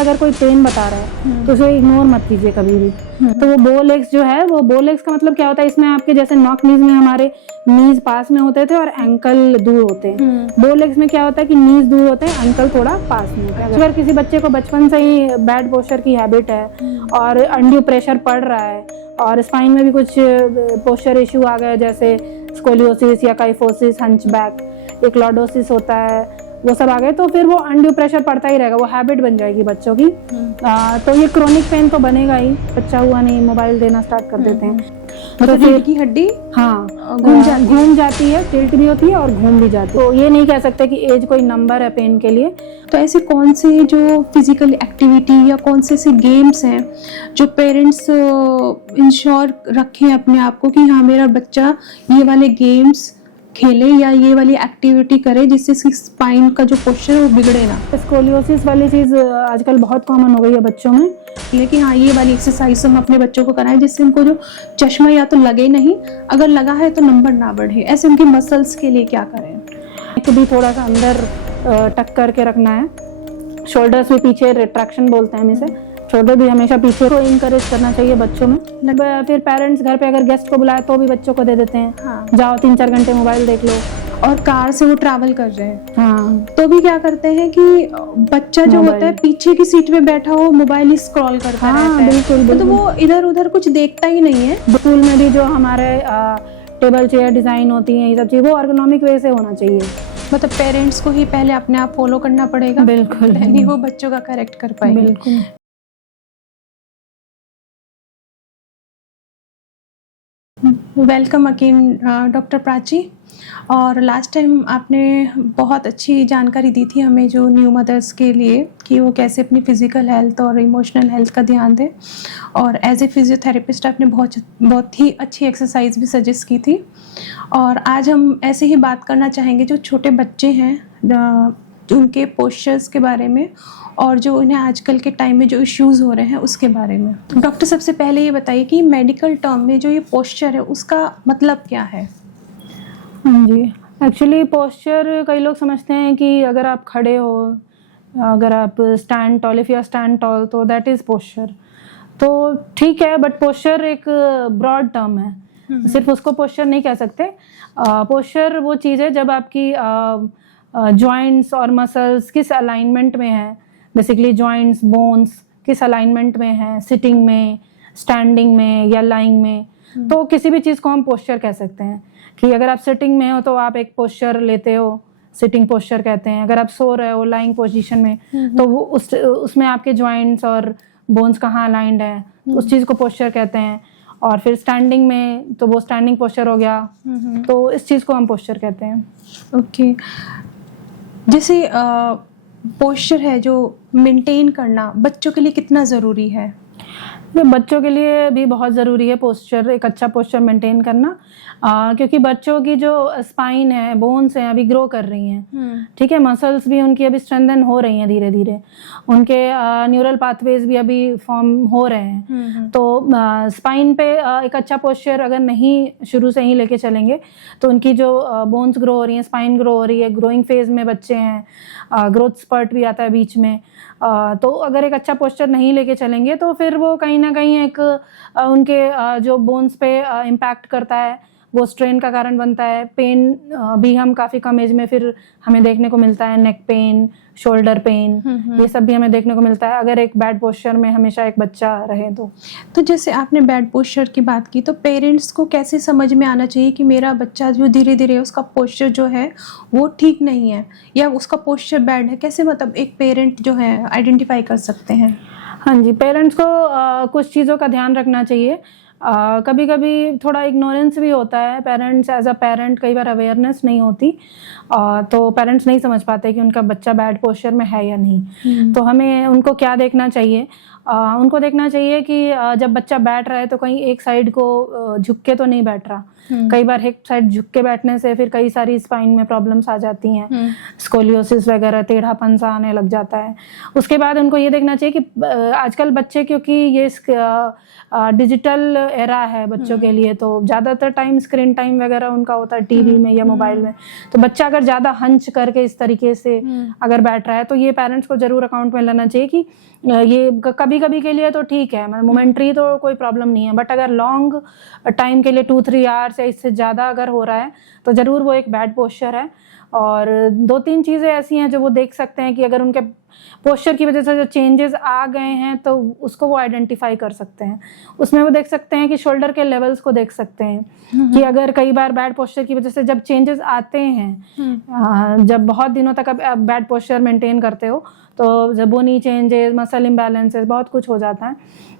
अगर कोई पेन बता रहा है तो उसे इग्नोर मत कीजिए कभी भी। तो वो बो लेग्स जो है, वो बो लेग्स का मतलब क्या होता है, इसमें आपके जैसे नॉक नीज में हमारे नीज पास में होते थे और एंकल दूर होते हैं, बो लेग्स में क्या होता है कि नीज दूर होते हैं, एंकल थोड़ा पास में होता है। अगर किसी बच्चे को बचपन से ही बैड पोस्चर की हैबिट है और अनड्यू प्रेशर पड़ रहा है और स्पाइन में भी कुछ पोस्चर इश्यू आ गए जैसे स्कोलियोसिस या काइफोसिस, हंचबैक, एक लॉर्डोसिस होता है, वो सब आ गए, तो फिर वो अनड्यू प्रेशर पड़ता ही रहेगा, वो हैबिट बन जाएगी बच्चों की। तो ये क्रोनिक पेन तो बनेगा ही, बच्चा हुआ नहीं मोबाइल देना स्टार्ट कर देते हैं, मतलब रीढ़ की हड्डी हाँ घूम जाती है, टिल्ट भी होती है और घूम भी जाती है। तो ये नहीं कह सकते कि एज कोई नंबर है पेन के लिए। तो ऐसे कौन से जो फिजिकल एक्टिविटी या कौन से ऐसे गेम्स हैं जो पेरेंट्स इंश्योर रखें अपने आप को कि हाँ मेरा बच्चा ये वाले गेम्स खेले या ये वाली एक्टिविटी करे जिससे स्पाइन का जो पोस्चर है वो बिगड़े ना? स्कोलियोसिस वाली चीज़ आजकल बहुत कॉमन हो गई है बच्चों में, लेकिन हाँ ये वाली एक्सरसाइज हम अपने बच्चों को कराएं जिससे उनको जो चश्मा या तो लगे नहीं, अगर लगा है तो नंबर ना बढ़े। ऐसे उनके मसल्स के लिए क्या करें? एक भी थोड़ा सा अंदर टक करके रखना है, शोल्डर्स भी पीछे, रिट्रैक्शन बोलते हैं हम इसे, शोल्डर भी हमेशा पीछे को इंकरेज करना चाहिए बच्चों में। फिर पेरेंट्स घर पे अगर गेस्ट को बुलाए तो भी बच्चों को दे देते हैं, हाँ। जाओ 3-4 घंटे मोबाइल देख लो। और कार से वो ट्रैवल कर रहे हैं, हाँ, तो भी क्या करते हैं कि बच्चा जो होता है पीछे की सीट में बैठा हो मोबाइल ही स्क्रॉल करता रहता है। बिल्कुल, तो वो इधर उधर कुछ देखता ही नहीं है। स्कूल में भी जो हमारे टेबल चेयर डिजाइन होती हैं, ये सब चीज़ वो अर्गोनॉमिक वे से होना चाहिए। मतलब पेरेंट्स को ही पहले अपने आप फॉलो करना पड़ेगा, बिल्कुल, नहीं वो बच्चों का करेक्ट कर पाएंगे। बिल्कुल। Welcome again doctor Prachi. और लास्ट टाइम आपने बहुत अच्छी जानकारी दी थी हमें जो न्यू मदर्स के लिए कि वो कैसे अपनी फिज़िकल हेल्थ और इमोशनल हेल्थ का ध्यान दें, और एज ए फिजियोथेरेपिस्ट आपने बहुत ही अच्छी एक्सरसाइज भी सजेस्ट की थी। और आज हम ऐसे ही बात करना चाहेंगे जो छोटे बच्चे हैं उनके पोस्चर्स के बारे में और जो उन्हें आजकल के टाइम में जो इश्यूज़ हो रहे हैं उसके बारे में। डॉक्टर सबसे पहले ये बताइए कि मेडिकल टर्म में जो ये पोस्चर है उसका मतलब क्या है? हाँ जी, एक्चुअली पोस्चर कई लोग समझते हैं कि अगर आप खड़े हो, अगर आप stand tall, if you are stand tall तो दैट इज़ पोस्चर। तो ठीक है, बट पोस्चर एक ब्रॉड टर्म है, सिर्फ उसको पोस्चर नहीं कह सकते। पोस्चर वो चीज़ है जब आपकी जॉइंट्स और मसल्स किस अलाइनमेंट में है, बेसिकली जॉइंट्स, बोन्स किस अलाइनमेंट में है, सिटिंग में, स्टैंडिंग में या लाइंग में, तो किसी भी चीज़ को हम पोस्चर कह सकते हैं। कि अगर आप सिटिंग में हो तो आप एक पोस्चर लेते हो, सिटिंग पोस्चर कहते हैं। अगर आप सो रहे हो लाइंग पोजीशन में तो वो उसमें आपके जॉइंट्स और बोन्स कहाँ अलाइंड है, उस चीज़ को पोस्चर कहते हैं। और फिर स्टैंडिंग में तो वो स्टैंडिंग पोस्चर हो गया, तो इस चीज़ को हम पोस्चर कहते हैं। ओके, जैसे पोस्चर है जो मेंटेन करना बच्चों के लिए कितना ज़रूरी है? बच्चों के लिए भी बहुत ज़रूरी है पोस्चर, एक अच्छा पोस्चर मेंटेन करना, क्योंकि बच्चों की जो स्पाइन है, बोन्स हैं, अभी ग्रो कर रही हैं, ठीक है, मसल्स भी उनकी अभी स्ट्रेंथन हो रही हैं धीरे धीरे, उनके न्यूरल पाथवेज भी अभी फॉर्म हो रहे हैं। तो स्पाइन पे एक अच्छा पोस्चर अगर नहीं शुरू से ही लेके चलेंगे तो उनकी जो बोन्स ग्रो हो रही हैं, स्पाइन ग्रो हो रही है, ग्रोइंग फेज में बच्चे हैं, ग्रोथ स्पर्ट भी आता है बीच में, तो अगर एक अच्छा पोस्चर नहीं लेके चलेंगे तो फिर वो कहीं ना कहीं एक उनके जो बोन्स पे इम्पैक्ट करता है, वो स्ट्रेन का कारण बनता है। पेन भी हम काफ़ी कम एज में फिर हमें देखने को मिलता है, नेक पेन, शोल्डर पेन, ये सब भी हमें देखने को मिलता है अगर एक बैड पोस्चर में हमेशा एक बच्चा रहे तो जैसे आपने बैड पोस्चर की बात की, तो पेरेंट्स को कैसे समझ में आना चाहिए कि मेरा बच्चा जो धीरे धीरे उसका पोस्चर जो है वो ठीक नहीं है या उसका पोस्चर बैड है? कैसे मतलब एक पेरेंट जो है आइडेंटिफाई कर सकते हैं? हाँ जी, पेरेंट्स को कुछ चीज़ों का ध्यान रखना चाहिए। कभी कभी थोड़ा इग्नोरेंस भी होता है, पेरेंट्स एज अ पेरेंट कई बार अवेयरनेस नहीं होती, तो पेरेंट्स नहीं समझ पाते कि उनका बच्चा बैड पोस्चर में है या नहीं। तो हमें उनको क्या देखना चाहिए, उनको देखना चाहिए कि जब बच्चा बैठ रहा है तो कहीं एक साइड को झुक के तो नहीं बैठ रहा, कई बार हिप साइड झुक के बैठने से फिर कई सारी स्पाइन में प्रॉब्लम्स आ जाती हैं, स्कोलियोसिस वगैरह, टेढ़ापन सा आने लग जाता है। उसके बाद उनको ये देखना चाहिए कि आजकल बच्चे, क्योंकि ये डिजिटल एरा है बच्चों के लिए, तो ज़्यादातर टाइम स्क्रीन टाइम वगैरह उनका होता है टीवी में या मोबाइल में। तो बच्चा अगर ज़्यादा हंच करके इस तरीके से अगर बैठ रहा है तो ये पेरेंट्स को ज़रूर अकाउंट में लेना चाहिए कि ये कभी कभी के लिए तो ठीक है, मतलब मोमेंट्री तो कोई प्रॉब्लम नहीं है, बट अगर लॉन्ग टाइम के लिए 2-3 आवर्स या इससे ज़्यादा अगर हो रहा है तो ज़रूर वो एक बैड पोस्चर है। और 2-3 चीज़ें ऐसी हैं जो वो देख सकते हैं कि अगर उनके पोस्चर की वजह से जो चेंजेस आ गए हैं तो उसको वो आइडेंटिफाई कर सकते हैं। उसमें वो देख सकते हैं कि शोल्डर के लेवल्स को देख सकते हैं कि अगर कई बार बैड पोस्चर की वजह से जब चेंजेस आते हैं, जब बहुत दिनों तक आप बैड पोस्चर मेंटेन करते हो तो जब बोनी चेंजेस, मसल इम्बैलेंसेस, बहुत कुछ हो जाता है।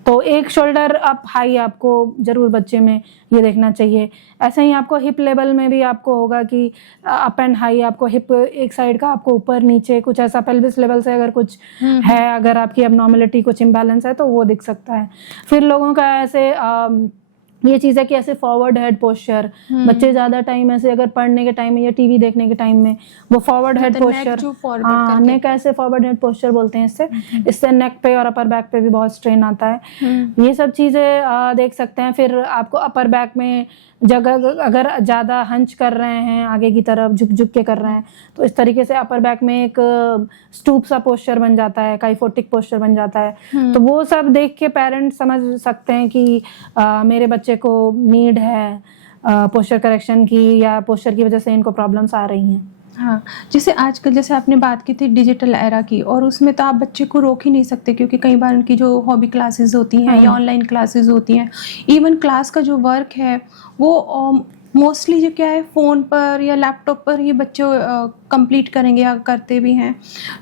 तो एक शोल्डर अप हाई आपको जरूर बच्चे में ये देखना चाहिए। ऐसे ही आपको हिप लेवल में भी आपको होगा कि अप एंड हाई, आपको हिप एक साइड का आपको ऊपर नीचे कुछ ऐसा, पेल्विस लेवल से अगर कुछ है, अगर आपकी एबनॉर्मलिटी कुछ इम्बैलेंस है तो वो दिख सकता है। फिर लोगों का ऐसे ये चीज़ है कि ऐसे फॉरवर्ड हेड पोस्चर, बच्चे ज़्यादा टाइम ऐसे अगर पढ़ने के टाइम में या टीवी देखने के टाइम में वो फॉरवर्ड हेड पोस्चर, हाँ, नेक ऐसे फॉरवर्ड हेड पोस्चर बोलते हैं। इससे नेक पे और अपर बैक पे भी बहुत स्ट्रेन आता है। ये सब चीज़ें देख सकते हैं। फिर आपको अपर बैक में जगह अगर ज़्यादा हंच कर रहे हैं, आगे की तरफ झुक झुक के कर रहे हैं, तो इस तरीके से अपर बैक में एक स्टूप सा पोस्चर बन जाता है, काइफोटिक पोस्चर बन जाता है। तो वो सब देख के पेरेंट्स समझ सकते हैं कि मेरे बच्चे को नीड है पोस्चर करेक्शन की, या पोस्चर की वजह से इनको प्रॉब्लम्स आ रही हैं। हाँ, जैसे आजकल, जैसे आपने बात की थी डिजिटल एरा की, और उसमें तो आप बच्चे को रोक ही नहीं सकते क्योंकि कई बार उनकी जो हॉबी क्लासेस होती हैं या ऑनलाइन क्लासेस होती हैं, इवन क्लास का जो वर्क है वो मोस्टली जो क्या है फ़ोन पर या लैपटॉप पर ही बच्चे कंप्लीट करेंगे या करते भी हैं।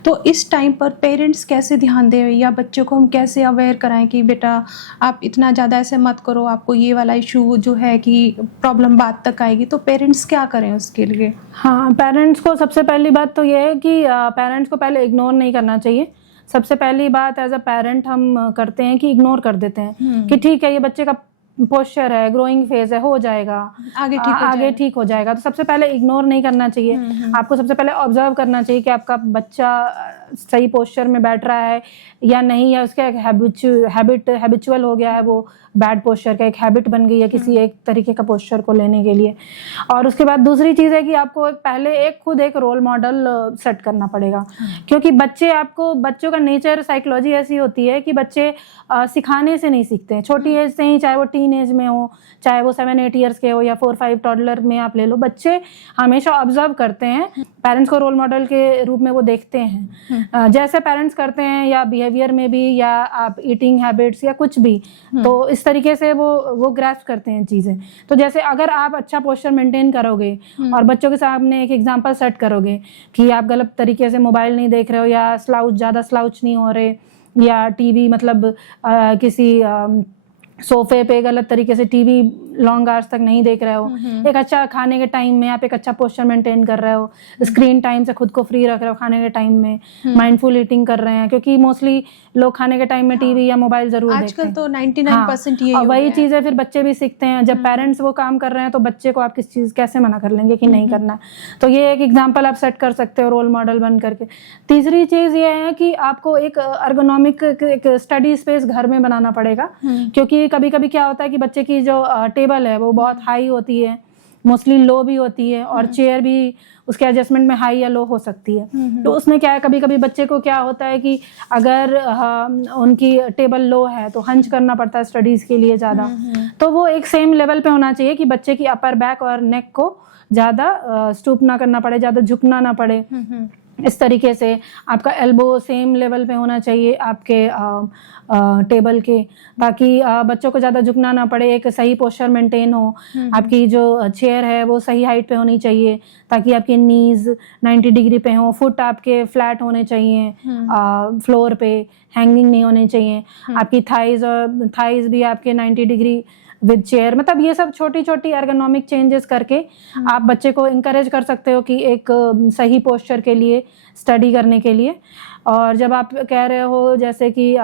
तो इस टाइम पर पेरेंट्स कैसे ध्यान दें या बच्चों को हम कैसे अवेयर कराएं कि बेटा आप इतना ज़्यादा ऐसे मत करो, आपको ये वाला इशू जो है कि प्रॉब्लम बात तक आएगी, तो पेरेंट्स क्या करें उसके लिए? हाँ, पेरेंट्स को सबसे पहली बात तो ये है कि पेरेंट्स को पहले इग्नोर नहीं करना चाहिए। सबसे पहली बात एज अ पेरेंट हम करते हैं कि इग्नोर कर देते हैं कि ठीक है, ये बच्चे का पोस्चर है, ग्रोइंग फेज है, हो जाएगा, आगे ठीक हो जाएगा। तो सबसे पहले इग्नोर नहीं करना चाहिए। आपको सबसे पहले ऑब्जर्व करना चाहिए कि आपका बच्चा सही पोस्चर में बैठ रहा है या नहीं, या उसका एक हैबिचुअल हो गया है, वो बैड पोस्चर का एक हैबिट बन गई है किसी एक तरीके का पोस्चर को लेने के लिए। और उसके बाद दूसरी चीज़ है कि आपको पहले खुद एक रोल मॉडल सेट करना पड़ेगा, क्योंकि बच्चों का नेचर, साइकोलॉजी ऐसी होती है कि बच्चे सिखाने से नहीं सीखते हैं। छोटी एज से ही, चाहे वो टीन एज में हो, चाहे वो 7-8 ईयर्स के हो या 4-5 टॉडलर में आप ले लो, बच्चे हमेशा ऑब्जर्व करते हैं, पेरेंट्स को रोल मॉडल के रूप में वो देखते हैं। जैसे पेरेंट्स करते हैं या बिहेवियर में भी, या आप ईटिंग हैबिट्स या कुछ भी, तो इस तरीके से वो ग्रैस्प करते हैं चीज़ें। तो जैसे अगर आप अच्छा पोस्चर मेंटेन करोगे और बच्चों के सामने एक एग्जांपल सेट करोगे कि आप गलत तरीके से मोबाइल नहीं देख रहे हो, या ज़्यादा स्लाउच नहीं हो रहे, या टीवी मतलब किसी सोफे पे गलत तरीके से टीवी लॉन्ग आवर्स तक नहीं देख रहे हो, एक अच्छा खाने के टाइम में आप एक अच्छा पोस्चर मेंटेन कर रहे हो, स्क्रीन टाइम से खुद को फ्री रख रहे हो, खाने के टाइम में माइंडफुल ईटिंग कर रहे हैं, क्योंकि मोस्टली लोग खाने के टाइम में टीवी या मोबाइल जरूर देखते हैं। आजकल तो 99% ये और वही चीज़ें फिर बच्चे भी सीखते हैं। जब पेरेंट्स वो काम कर रहे हैं तो बच्चे को आप किस चीज़ कैसे मना कर लेंगे कि नहीं करना। तो ये एक एग्जाम्पल आप सेट कर सकते हो रोल मॉडल बन करके। तीसरी चीज़ ये है कि आपको एक अर्गोनॉमिक एक स्टडी स्पेस घर में बनाना पड़ेगा, क्योंकि कभी कभी क्या होता है कि बच्चे की जो टेबल है वो बहुत हाई होती है, मोस्टली लो भी होती है, और चेयर भी उसके एडजस्टमेंट में हाई या लो हो सकती है। तो उसमें क्या है, कभी कभी बच्चे को क्या होता है कि अगर उनकी टेबल लो है तो हंच करना पड़ता है स्टडीज के लिए ज़्यादा। तो वो एक सेम लेवल पे होना चाहिए कि बच्चे की अपर बैक और नेक को ज़्यादा स्टूप ना करना पड़े, ज़्यादा झुकना ना पड़े। इस तरीके से आपका एल्बो सेम लेवल पे होना चाहिए आपके टेबल के, ताकि बच्चों को ज़्यादा झुकना ना पड़े, एक सही पोस्चर मेंटेन हो। आपकी जो चेयर है वो सही हाइट पे होनी चाहिए, ताकि आपके नीज 90 डिग्री पे हो, फुट आपके फ्लैट होने चाहिए, फ्लोर पे हैंगिंग नहीं होने चाहिए। आपकी थाइज भी आपके 90 डिग्री विद चेयर, मतलब ये सब छोटी छोटी एर्गोनॉमिक चेंजेस करके आप बच्चे को इंकरेज कर सकते हो कि एक सही पोस्चर के लिए स्टडी करने के लिए। और जब आप कह रहे हो जैसे कि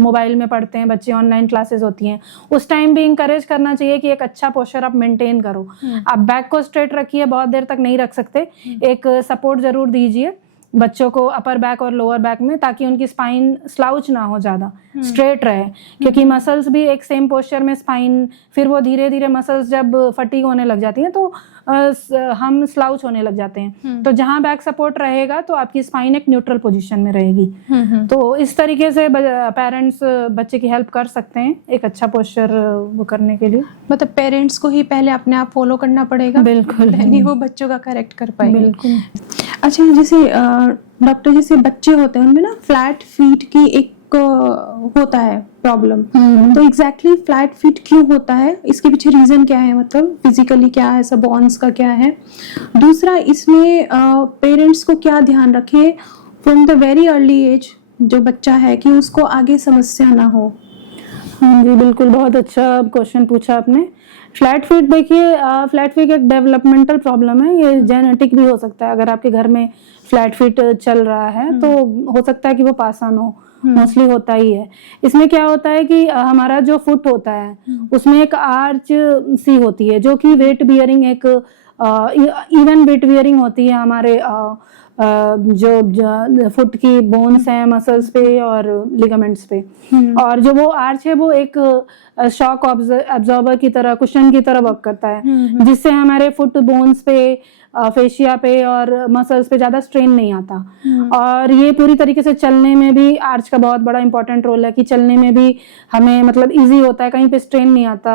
मोबाइल में पढ़ते हैं बच्चे, ऑनलाइन क्लासेस होती हैं, उस टाइम भी इंकरेज करना चाहिए कि एक अच्छा पोस्चर आप मेंटेन करो। आप बैक को स्ट्रेट रखिए, बहुत देर तक नहीं रख सकते, एक सपोर्ट जरूर दीजिए बच्चों को अपर बैक और लोअर बैक में, ताकि उनकी स्पाइन स्लाउच ना हो, ज्यादा स्ट्रेट रहे, क्योंकि मसल्स भी एक सेम पोस्चर में स्पाइन, फिर वो धीरे धीरे मसल्स जब फटीग होने लग जाती हैं तो हम स्लाउच होने लग जाते हैं। तो जहां बैक सपोर्ट रहेगा तो आपकी स्पाइन एक न्यूट्रल पोजीशन में रहेगी। तो इस तरीके से पेरेंट्स बच्चे की हेल्प कर सकते हैं एक अच्छा पोस्चर वो करने के लिए। मतलब पेरेंट्स को ही पहले अपने आप फॉलो करना पड़ेगा, बिल्कुल, नहीं वो बच्चों का करेक्ट कर पाएंगे। बिल्कुल। अच्छा, जैसे डॉक्टर, जैसे बच्चे होते हैं उनमें ना फ्लैट फीट की एक होता है प्रॉब्लम, तो एग्जैक्टली फ्लैट फीट क्यों होता है, इसके पीछे रीजन क्या है, मतलब फिजिकली क्या है, सब बोन्स का क्या है। दूसरा, इसमें पेरेंट्स को क्या ध्यान रखें from the very early age जो बच्चा है, कि उसको आगे समस्या ना हो। हाँ जी, बिल्कुल, बहुत अच्छा क्वेश्चन पूछा आपने। फ्लैट फीट, देखिए फ्लैट फीट एक डेवलपमेंटल प्रॉब्लम है, ये जेनेटिक भी हो सकता है। अगर आपके घर में फ्लैट फीट चल रहा है तो हो सकता है कि वो पास ऑन हो, मोस्टली होता ही है। इसमें क्या होता है कि हमारा जो फुट होता है उसमें एक आर्च सी होती है, जो कि वेट बियरिंग, एक इवन वेट बियरिंग होती है हमारे जो फुट की बोन्स हैं, मसल्स पे और लिगामेंट्स पे। और जो वो आर्च है वो एक शॉक एब्जॉर्बर की तरह, कुशन की तरह वर्क करता है, जिससे हमारे फुट बोन्स पे, फेशिया पे और मसल्स पे ज्यादा स्ट्रेन नहीं आता। और ये पूरी तरीके से चलने में भी आर्च का बहुत बड़ा इंपॉर्टेंट रोल है, कि चलने में भी हमें मतलब इजी होता है, कहीं पे स्ट्रेन नहीं आता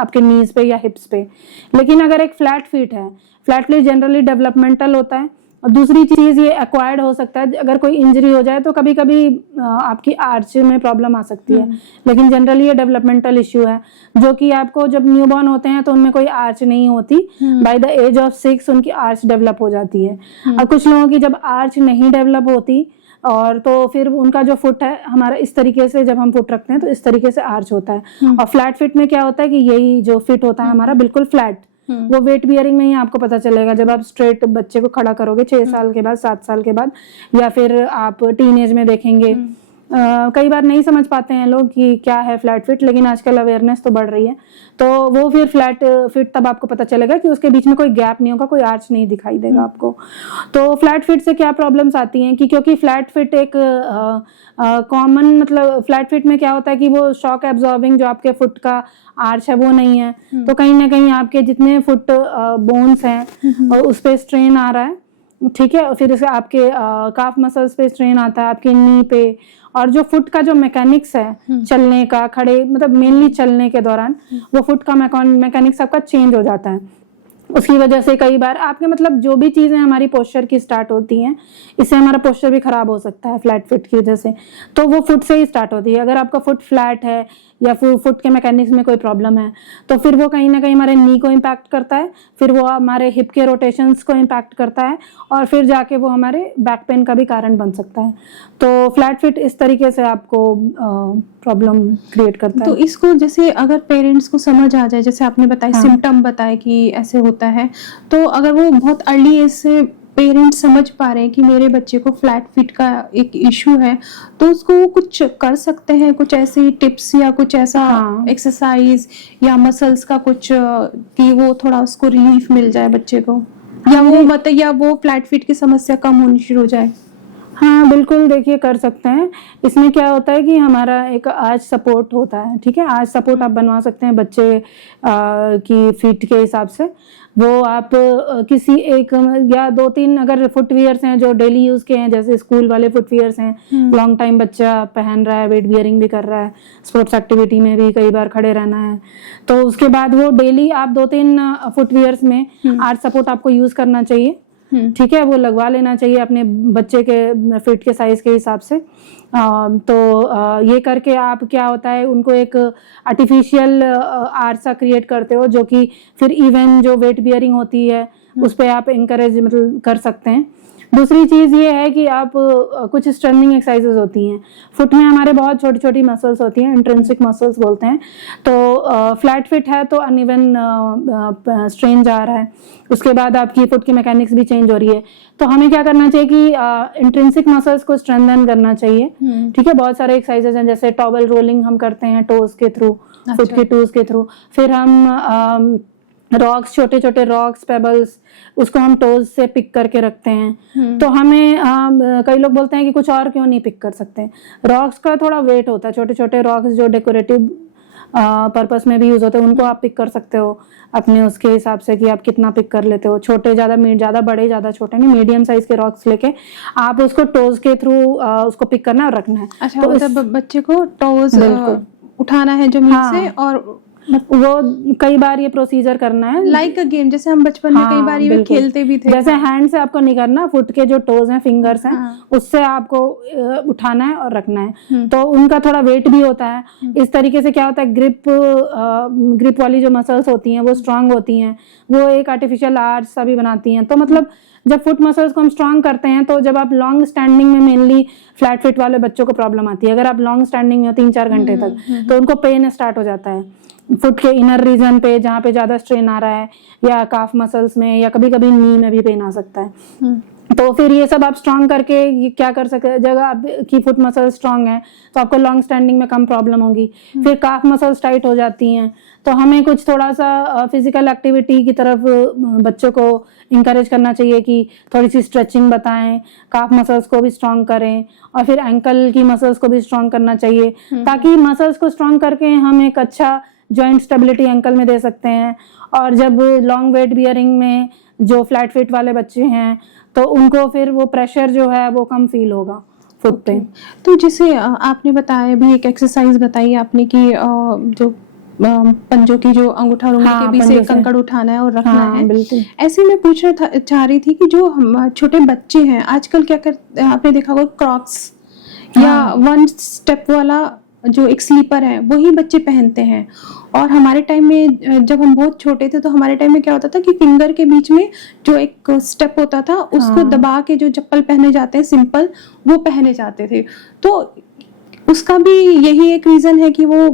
आपके नीज पे या हिप्स पे। लेकिन अगर एक फ्लैट फीट है, फ्लैट फीट जनरली डेवलपमेंटल होता है। और दूसरी चीज, ये एक्वायर्ड हो सकता है, अगर कोई इंजरी हो जाए तो कभी कभी आपकी आर्च में प्रॉब्लम आ सकती है, लेकिन जनरली ये डेवलपमेंटल इश्यू है, जो कि आपको जब न्यूबॉर्न होते हैं तो उनमें कोई आर्च नहीं होती, बाय द एज ऑफ 6 उनकी आर्च डेवलप हो जाती है। और कुछ लोगों की जब आर्च नहीं डेवलप होती, और तो फिर उनका जो फुट है हमारा इस तरीके से, जब हम फुट रखते हैं तो इस तरीके से आर्च होता है। और फ्लैट फिट में क्या होता है कि यही जो फिट होता है हमारा बिल्कुल फ्लैट, वो वेट बियरिंग में ही आपको पता चलेगा जब आप स्ट्रेट बच्चे को खड़ा करोगे 6 साल के बाद, 7 साल के बाद, या फिर आप टीन एज में देखेंगे। कई बार नहीं समझ पाते हैं लोग कि क्या है फ्लैट फिट, लेकिन आजकल अवेयरनेस तो बढ़ रही है, तो वो फिर फ्लैट फिट तब आपको पता चलेगा कि उसके बीच में कोई गैप नहीं होगा, कोई आर्च नहीं दिखाई देगा आपको। तो फ्लैट फिट से क्या प्रॉब्लम्स आती हैं कि क्योंकि फ्लैट फिट एक कॉमन, मतलब फ्लैट फिट में क्या होता है कि वो शॉक एब्जॉर्बिंग जो आपके फुट का आर्च है वो नहीं है, तो कहीं ना कहीं आपके जितने फुट बोन्स हैं और उस पे स्ट्रेन आ रहा है, ठीक है। फिर इसे आपके काफ मसल्स पे स्ट्रेन आता है, आपके नी पे, और जो फुट का जो मैकेनिक्स है चलने का, खड़े मतलब मेनली चलने के दौरान वो फुट का मैकेनिक्स आपका चेंज हो जाता है। उसकी वजह से कई बार आपके मतलब जो भी चीजें हमारी पोस्चर की स्टार्ट होती हैं, इससे हमारा पोस्चर भी खराब हो सकता है फ्लैट फिट की वजह से। तो वो फुट से ही स्टार्ट होती है। अगर आपका फुट फ्लैट है या फिर फुट के मैकेनिक्स में कोई प्रॉब्लम है, तो फिर वो कहीं ना कहीं हमारे नी को इम्पैक्ट करता है, फिर वो हमारे हिप के रोटेशंस को इम्पैक्ट करता है, और फिर जाके वो हमारे बैक पेन का भी कारण बन सकता है। तो फ्लैट फिट इस तरीके से आपको प्रॉब्लम क्रिएट करता है। तो इसको जैसे अगर पेरेंट्स को समझ आ जाए, जैसे आपने बताया सिम्टम बताए कि ऐसे होता है, तो अगर वो बहुत अर्ली एज से पेरेंट्स समझ पा रहे हैं कि मेरे बच्चे को फ्लैट फिट का एक इशू है, तो उसको वो कुछ कर सकते हैं, कुछ ऐसी टिप्स या कुछ ऐसा एक्सरसाइज या मसल्स का कुछ, कि वो थोड़ा उसको रिलीफ मिल जाए बच्चे को, या वो मतलब या वो फ्लैट फिट की समस्या कम होनी शुरू हो जाए। हाँ बिल्कुल, देखिए कर सकते हैं। इसमें क्या होता है कि हमारा एक आज सपोर्ट होता है, ठीक है। आज सपोर्ट आप बनवा सकते हैं बच्चे की फीट के हिसाब से। वो आप किसी एक या 2-3 अगर फुटवियर्स हैं जो डेली यूज के हैं, जैसे स्कूल वाले फुटवियर्स हैं, लॉन्ग टाइम बच्चा पहन रहा है, वेट बियरिंग भी कर रहा है, स्पोर्ट्स एक्टिविटी में भी कई बार खड़े रहना है, तो उसके बाद वो डेली आप 2-3 फुटवियर्स में आज सपोर्ट आपको यूज करना चाहिए, ठीक है। वो लगवा लेना चाहिए अपने बच्चे के फिट के साइज के हिसाब से। तो ये करके आप क्या होता है, उनको एक आर्टिफिशियल आर्च सा क्रिएट करते हो, जो कि फिर इवन जो वेट बियरिंग होती है उस पर आप इंकरेज मतलब कर सकते हैं। दूसरी चीज ये है कि आप कुछ स्ट्रेंथनिंग एक्सरसाइजेज होती हैं। फुट में हमारे बहुत छोटी छोटी मसल्स होती हैं, इंट्रिंसिक मसल्स बोलते हैं। तो फ्लैट फिट है तो अनइवन स्ट्रेन जा रहा है, उसके बाद आपकी फुट की मैकेनिक्स भी चेंज हो रही है। तो हमें क्या करना चाहिए कि इंट्रिंसिक मसल्स को स्ट्रेंथन करना चाहिए। ठीक है, बहुत सारे एक्सरसाइजेज हैं, जैसे टॉवल रोलिंग हम करते हैं टोज के थ्रू, फुट के टोज के थ्रू। फिर हम रॉक्स, छोटे छोटे रॉक्स, पेबल्स, उसको हम टोज से पिक करके रखते हैं। तो हमें कई लोग बोलते हैं कि कुछ और क्यों नहीं पिक कर सकते। रॉक्स का थोड़ा वेट होता है, छोटे छोटे रॉक्स जो डेकोरेटिव पर्पस में भी यूज होते हैं, उनको आप पिक कर सकते हो अपने उसके हिसाब से कि आप कितना पिक कर लेते हो। छोटे ज्यादा बड़े ज्यादा छोटे नहीं, मीडियम साइज के रॉक्स लेके आप उसको टोज के थ्रू उसको पिक करना और रखना है। अच्छा, तो मतलब बच्चे को टोज उठाना है जमीन से, और वो कई बार ये प्रोसीजर करना है, लाइक अ गेम, जैसे हम बचपन में कई बार ये खेलते भी थे। जैसे हैंड से आपको नहीं करना, फुट के जो टोज हैं, फिंगर्स हैं, उससे आपको उठाना है और रखना है। तो उनका थोड़ा वेट भी होता है। इस तरीके से क्या होता है, ग्रिप वाली जो मसल्स होती हैं वो स्ट्रांग होती हैं, वो एक आर्टिफिशियल आर्च सा भी बनाती हैं। तो मतलब जब फुट मसल्स को हम स्ट्रांग करते हैं, तो जब आप लॉन्ग स्टैंडिंग में, मेनली फ्लैट फिट वाले बच्चों को प्रॉब्लम आती है, अगर आप लॉन्ग स्टैंडिंग में 3-4 घंटे तक, तो उनको पेन स्टार्ट हो जाता है फुट के इनर रीजन पे, जहाँ पे ज्यादा स्ट्रेन आ रहा है, या काफ मसल्स में, या कभी कभी नी में भी पेन आ सकता है। तो फिर ये सब आप स्ट्रांग करके ये क्या कर सकते, जगह आपकी फुट मसल स्ट्रांग है तो आपको लॉन्ग स्टैंडिंग में कम प्रॉब्लम होगी। फिर काफ मसल्स टाइट हो जाती हैं, तो हमें कुछ थोड़ा सा फिजिकल एक्टिविटी की तरफ बच्चों को इंकरेज करना चाहिए कि थोड़ी सी स्ट्रेचिंग बताएं, काफ मसल्स को भी स्ट्रांग करें, और फिर एंकल की मसल्स को भी स्ट्रांग करना चाहिए, ताकि मसल्स को स्ट्रांग करके हम एक अच्छा जॉइंट स्टेबिलिटी एंकल में दे सकते हैं। और जब लॉन्ग वेट बियरिंग में जो फ्लैट फिट वाले बच्चे हैं, तो उनको फिर वो प्रेशर जो है वो कम फील होगा फुट पे। तो जैसे आपने बताया भी, एक एक्सरसाइज बताई आपने कि जो पंजों की जो अंगूठा और उंगली के बीच से कंकड़ उठाना है और रखना है। ऐसे में पूछना चाह रही थी कि जो हम छोटे बच्चे हैं आजकल क्या करते, आपने देखा होगा क्रॉक्स या 1 स्टेप वाला जो एक स्लीपर है वही बच्चे पहनते हैं। और हमारे टाइम में जब हम बहुत छोटे थे, तो हमारे टाइम में क्या होता था कि फिंगर के बीच में जो एक स्टेप होता था, उसको दबा के जो चप्पल पहने जाते हैं सिंपल, वो पहने जाते थे। तो उसका भी यही एक रीजन है कि वो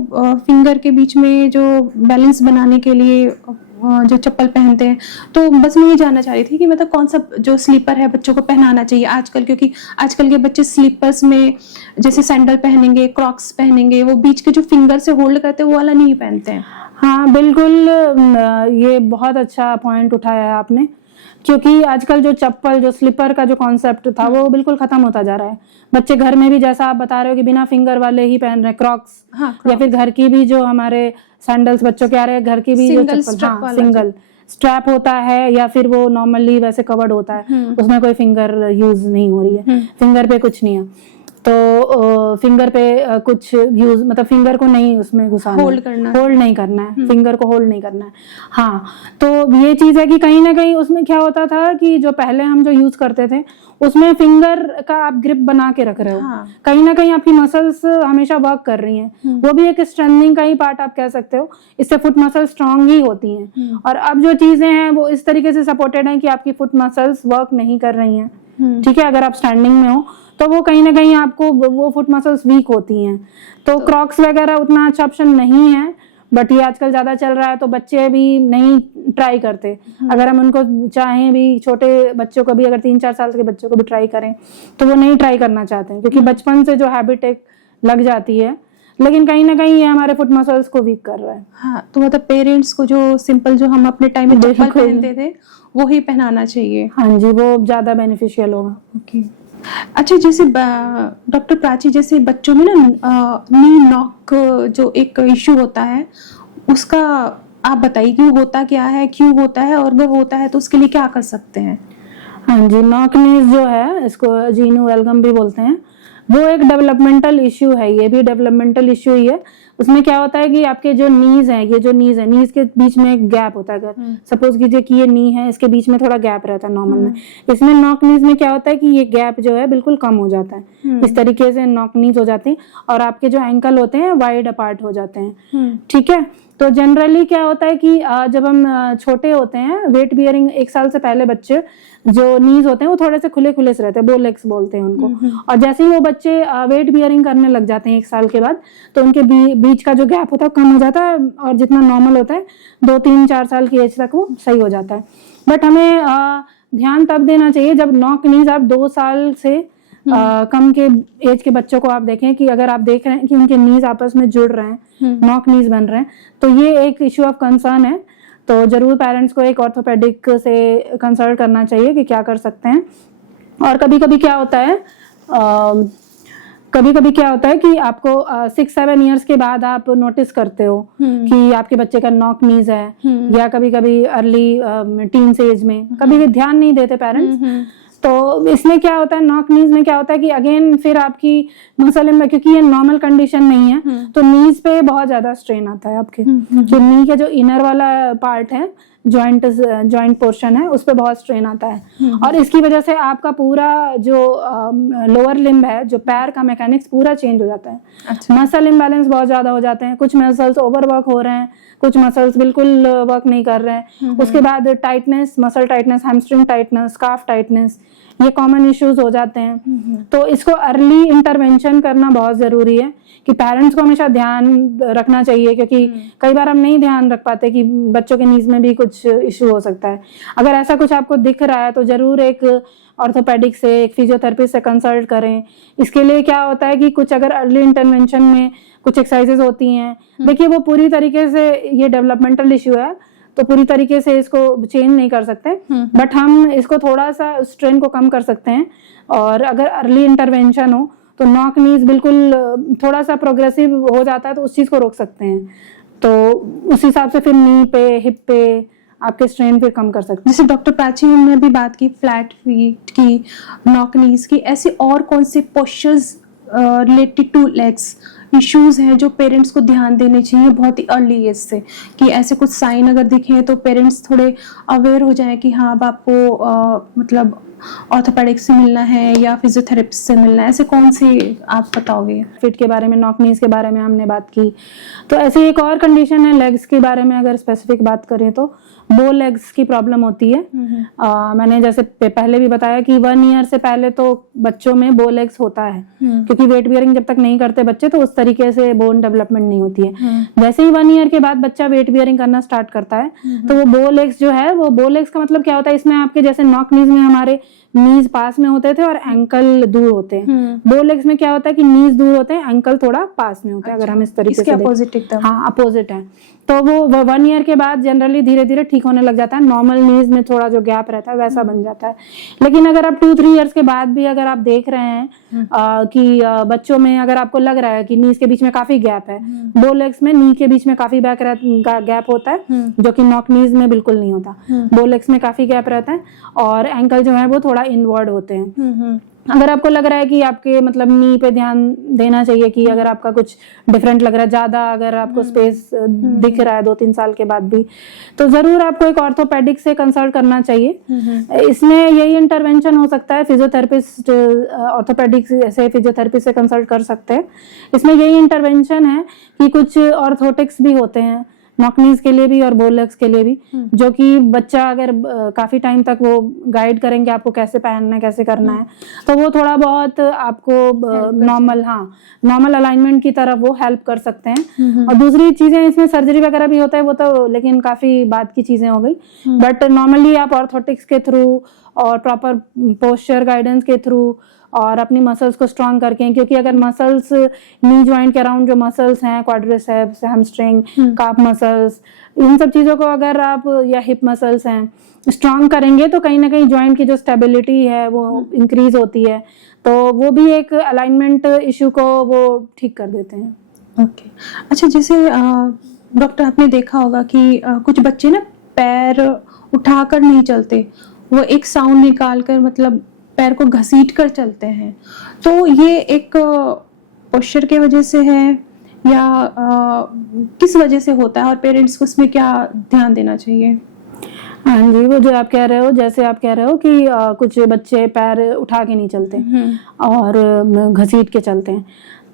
फिंगर के बीच में जो बैलेंस बनाने के लिए जो चप्पल पहनते हैं। तो बस मैं ये जानना चाह रही थी कि मतलब कौन सा जो स्लीपर है बच्चों को पहनाना चाहिए आजकल, क्योंकि आजकल के बच्चे स्लीपर्स में जैसे सैंडल पहनेंगे, क्रॉक्स पहनेंगे, वो बीच के जो फिंगर से होल्ड करते हैं वो वाला नहीं पहनते हैं। हाँ बिल्कुल, ये बहुत अच्छा पॉइंट उठाया है आपने, क्योंकि आजकल जो चप्पल, जो स्लीपर का जो कॉन्सेप्ट था वो बिल्कुल खत्म होता जा रहा है। बच्चे घर में भी, जैसा आप बता रहे हो कि बिना फिंगर वाले ही पहन रहे हैं क्रॉक्स, या फिर घर की भी जो हमारे सैंडल्स बच्चों के आ रहे हैं, घर की भी जो चप्पल सिंगल स्ट्रैप होता है, या फिर वो नॉर्मली वैसे कवर्ड होता है, उसमें कोई फिंगर यूज नहीं हो रही है, फिंगर पे कुछ नहीं है। तो फिंगर पे कुछ यूज, मतलब फिंगर को नहीं उसमें घुसाना, होल्ड नहीं करना है, फिंगर को होल्ड नहीं करना है। हाँ, तो ये चीज है कि कहीं ना कहीं उसमें क्या होता था कि जो पहले हम जो यूज करते थे उसमें फिंगर का आप ग्रिप बना के रख रहे हो, कहीं ना कहीं आपकी मसल्स हमेशा वर्क कर रही हैं, वो भी एक स्ट्रेंथनिंग का ही पार्ट आप कह सकते हो, इससे फुट मसल्स स्ट्रांग ही होती हैं। और अब जो चीजें हैं वो इस तरीके से सपोर्टेड हैं कि आपकी फुट मसल्स वर्क नहीं कर रही हैं। ठीक है, अगर आप स्टैंडिंग में हो तो वो कहीं ना कहीं आपको वो फुट मसल्स वीक होती हैं। तो क्रॉक्स वगैरह उतना अच्छा ऑप्शन नहीं है, बट ये आजकल ज्यादा चल रहा है, तो बच्चे भी नहीं ट्राई करते। अगर हम उनको चाहें भी, छोटे बच्चों को भी, अगर 3-4 साल के बच्चों को भी ट्राई करें, तो वो नहीं ट्राई करना चाहते हैं, क्योंकि बचपन से जो हैबिट एक लग जाती है, लेकिन कहीं ना कहीं ये हमारे फुट मसल्स को वीक कर रहा है। हाँ, तो मतलब पेरेंट्स को जो सिंपल जो हम अपने टाइम में चप्पल पहनते थे वो ही पहनाना चाहिए। हाँ जी, वो ज्यादा बेनिफिशियल होगा। ओके, अच्छा, जैसे डॉक्टर प्राची, जैसे बच्चों में ना नी नॉक जो एक इश्यू होता है, उसका आप बताइए कि होता क्या है, क्यों होता है, और अगर होता है तो उसके लिए क्या कर सकते हैं। हाँ जी, नॉक नीज जो है, इसको जीनू वेलगम भी बोलते हैं, वो एक डेवलपमेंटल इश्यू है। ये भी डेवलपमेंटल इश्यू ही है, उसमें क्या होता है कि आपके जो नीज है, ये जो नीज है, नीज के बीच में एक गैप होता है। अगर सपोज कीजिए कि ये नी है, इसके बीच में थोड़ा गैप रहता है नॉर्मल में, इसमें नॉक नीज में क्या होता है कि ये गैप जो है बिल्कुल कम हो जाता है। इस तरीके से नॉक नीज हो जाती है और आपके जो एंकल होते हैं वाइड अपार्ट हो जाते हैं। ठीक है, तो जनरली क्या होता है कि जब हम छोटे होते हैं, वेट बियरिंग 1 साल से पहले बच्चे जो नीज होते हैं वो थोड़े से खुले खुले से रहते हैं, बो लेग्स बोलते हैं उनको। और जैसे ही वो बच्चे वेट बियरिंग करने लग जाते हैं 1 साल के बाद, तो उनके बीच का जो गैप होता है कम हो जाता है और जितना नॉर्मल होता है 2, 3, 4 साल की एज तक वो सही हो जाता है। बट हमें ध्यान तब देना चाहिए जब नॉक नीज आप 2 साल से कम के एज के बच्चों को आप देखें कि अगर आप देख रहे हैं कि उनके नीज आपस में जुड़ रहे हैं, नॉक नीज बन रहे हैं, तो ये एक इश्यू ऑफ कंसर्न है। तो जरूर पेरेंट्स को एक ऑर्थोपेडिक से कंसल्ट करना चाहिए कि क्या कर सकते हैं। और कभी कभी क्या होता है कि आपको 6-7 ईयर्स के बाद आप नोटिस करते हो कि आपके बच्चे का नॉक नीज है, या कभी कभी अर्ली टीन एज में, कभी भी ध्यान नहीं देते पेरेंट्स। तो इसमें क्या होता है, नॉक नीज में क्या होता है कि अगेन फिर आपकी मसल में, क्योंकि ये नॉर्मल कंडीशन नहीं है, तो नीज पे बहुत ज्यादा स्ट्रेन आता है आपके। जो नी का जो इनर वाला पार्ट है, जॉइंट पोर्शन है, उस पे बहुत स्ट्रेन आता है। और इसकी वजह से आपका पूरा जो लोअर लिम्ब है, जो पैर का मैकेनिक्स पूरा चेंज हो जाता है। अच्छा। मसल इम्बैलेंस बहुत ज्यादा हो जाते हैं, कुछ मसल्स ओवरवर्क हो रहे हैं, कुछ मसल्स बिल्कुल वर्क नहीं कर रहे हैं। उसके बाद tightness, muscle tightness, hamstring tightness, scarf tightness, ये कॉमन इश्यूज हो जाते हैं। तो इसको अर्ली इंटरवेंशन करना बहुत जरूरी है कि पेरेंट्स को हमेशा ध्यान रखना चाहिए, क्योंकि कई बार हम नहीं ध्यान रख पाते कि बच्चों के नीज में भी कुछ इश्यू हो सकता है। अगर ऐसा कुछ आपको दिख रहा है तो जरूर एक ऑर्थोपेडिक से, एक फिजियोथेरेपिस्ट से कंसल्ट करें। इसके लिए क्या होता है कि कुछ अगर अर्ली इंटरवेंशन में कुछ एक्सरसाइजेस होती हैं, देखिए वो पूरी तरीके से, ये डेवलपमेंटल इश्यू है तो पूरी तरीके से इसको चेंज नहीं कर सकते, बट हम इसको थोड़ा सा स्ट्रेन को कम कर सकते हैं। और अगर अर्ली इंटरवेंशन हो तो नॉक नीज बिल्कुल थोड़ा सा प्रोग्रेसिव हो जाता है तो उस चीज को रोक सकते हैं। तो उस हिसाब से फिर नी पे, हिप पे आपके स्ट्रेन फिर कम कर सकते हैं। जैसे डॉक्टर प्राची हमने अभी बात की फ्लैट फीट की, नॉक नीज की, ऐसे और कौन से postures related two legs issues हैं जो पेरेंट्स को ध्यान देने चाहिए बहुत ही अर्ली एज से, कि ऐसे कुछ साइन अगर दिखे तो पेरेंट्स थोड़े अवेयर हो जाएं कि हाँ अब आपको मतलब ऑर्थोपेडिक से मिलना है या फिजियोथेरेपिस्ट से मिलना है, ऐसे कौन से आप बताओगे? फिट के बारे में, नॉक नीज के बारे में हमने बात की, तो ऐसी एक और कंडीशन है लेग्स के बारे में अगर स्पेसिफिक बात करें तो बो लेग्स की प्रॉब्लम होती है। मैंने जैसे पहले भी बताया कि 1 ईयर से पहले तो बच्चों में बो लेग्स होता है, क्योंकि वेट बियरिंग जब तक नहीं करते बच्चे तो उस तरीके से बोन डेवलपमेंट नहीं होती है। जैसे ही 1 ईयर के बाद बच्चा वेट बियरिंग करना स्टार्ट करता है तो वो बो लेग्स जो है, वो बो लेग्स का मतलब क्या होता है, इसमें आपके जैसे नॉक नीज में हमारे नीज पास में होते थे और एंकल दूर होते हैं, बो लेग्स में क्या होता है कि नीज दूर होते हैं, एंकल थोड़ा पास में होता है। अगर हम इस तरीके से अपोजिट एकदम, हाँ अपोजिट है, तो वो 1 ईयर के बाद जनरली धीरे धीरे ठीक होने लग जाता है। नॉर्मल नीज में थोड़ा जो गैप रहता है वैसा बन जाता है। लेकिन अगर आप 2-3 ईयर्स के बाद भी अगर आप देख रहे हैं कि बच्चों में अगर आपको लग रहा है कि नीज के बीच में काफी गैप है, बो लेग्स में नी के बीच में काफी गैप होता है, जो कि नॉक नीज में बिल्कुल नहीं होता। बो लेग्स में काफी गैप रहता है और एंकल जो है वो थोड़ा इनवर्ड होते हैं। अगर आपको लग रहा है कि आपके मतलब नी पे ध्यान देना चाहिए कि अगर आपका कुछ डिफरेंट लग रहा है, ज्यादा अगर आपको स्पेस दिख रहा है 2-3 साल के बाद भी, तो जरूर आपको एक ऑर्थोपेडिक से कंसल्ट करना चाहिए। इसमें यही इंटरवेंशन हो सकता है, फिजियोथेरेपिस्ट, ऑर्थोपेडिक से फिजियोथेरेपिस्ट से कंसल्ट कर सकते हैं। इसमें यही इंटरवेंशन है कि कुछ ऑर्थोटिक्स भी होते हैं नॉक नीज के लिए भी और बो लेग्स के लिए भी, जो कि बच्चा अगर काफी टाइम तक वो गाइड करेंगे आपको कैसे पहनना है, कैसे करना है, तो वो थोड़ा बहुत आपको नॉर्मल अलाइनमेंट की तरफ वो हेल्प कर सकते हैं। और दूसरी चीजें इसमें सर्जरी वगैरह भी होता है, वो तो लेकिन काफी बाद की चीजें हो गई, बट नॉर्मली आप ऑर्थोटिक्स के थ्रू और प्रॉपर पोस्चर गाइडेंस के थ्रू और अपनी मसल्स को स्ट्रॉन्ग करके, क्योंकि अगर मसल्स नी जॉइंट के अराउंड जो मसल्स हैं, क्वाड्रिसेप्स, हैमस्ट्रिंग, काफ मसल्स, इन सब चीजों को अगर आप, या हिप मसल्स हैं, स्ट्रॉन्ग करेंगे तो कहीं ना कहीं जॉइंट की जो स्टेबिलिटी है वो इंक्रीज होती है, तो वो भी एक अलाइनमेंट इश्यू को वो ठीक कर देते हैं। ओके, अच्छा, जैसे डॉक्टर आपने देखा होगा कि कुछ बच्चे ना पैर उठाकर नहीं चलते, वो एक साउंड निकालकर मतलब पैर को घसीट कर चलते हैं, तो ये एक पोस्चर के वजह से है या किस वजह से होता है और पेरेंट्स को उसमें क्या ध्यान देना चाहिए? हाँ जी, वो जो आप कह रहे हो, जैसे आप कह रहे हो कि कुछ बच्चे पैर उठा के नहीं चलते और घसीट के चलते हैं,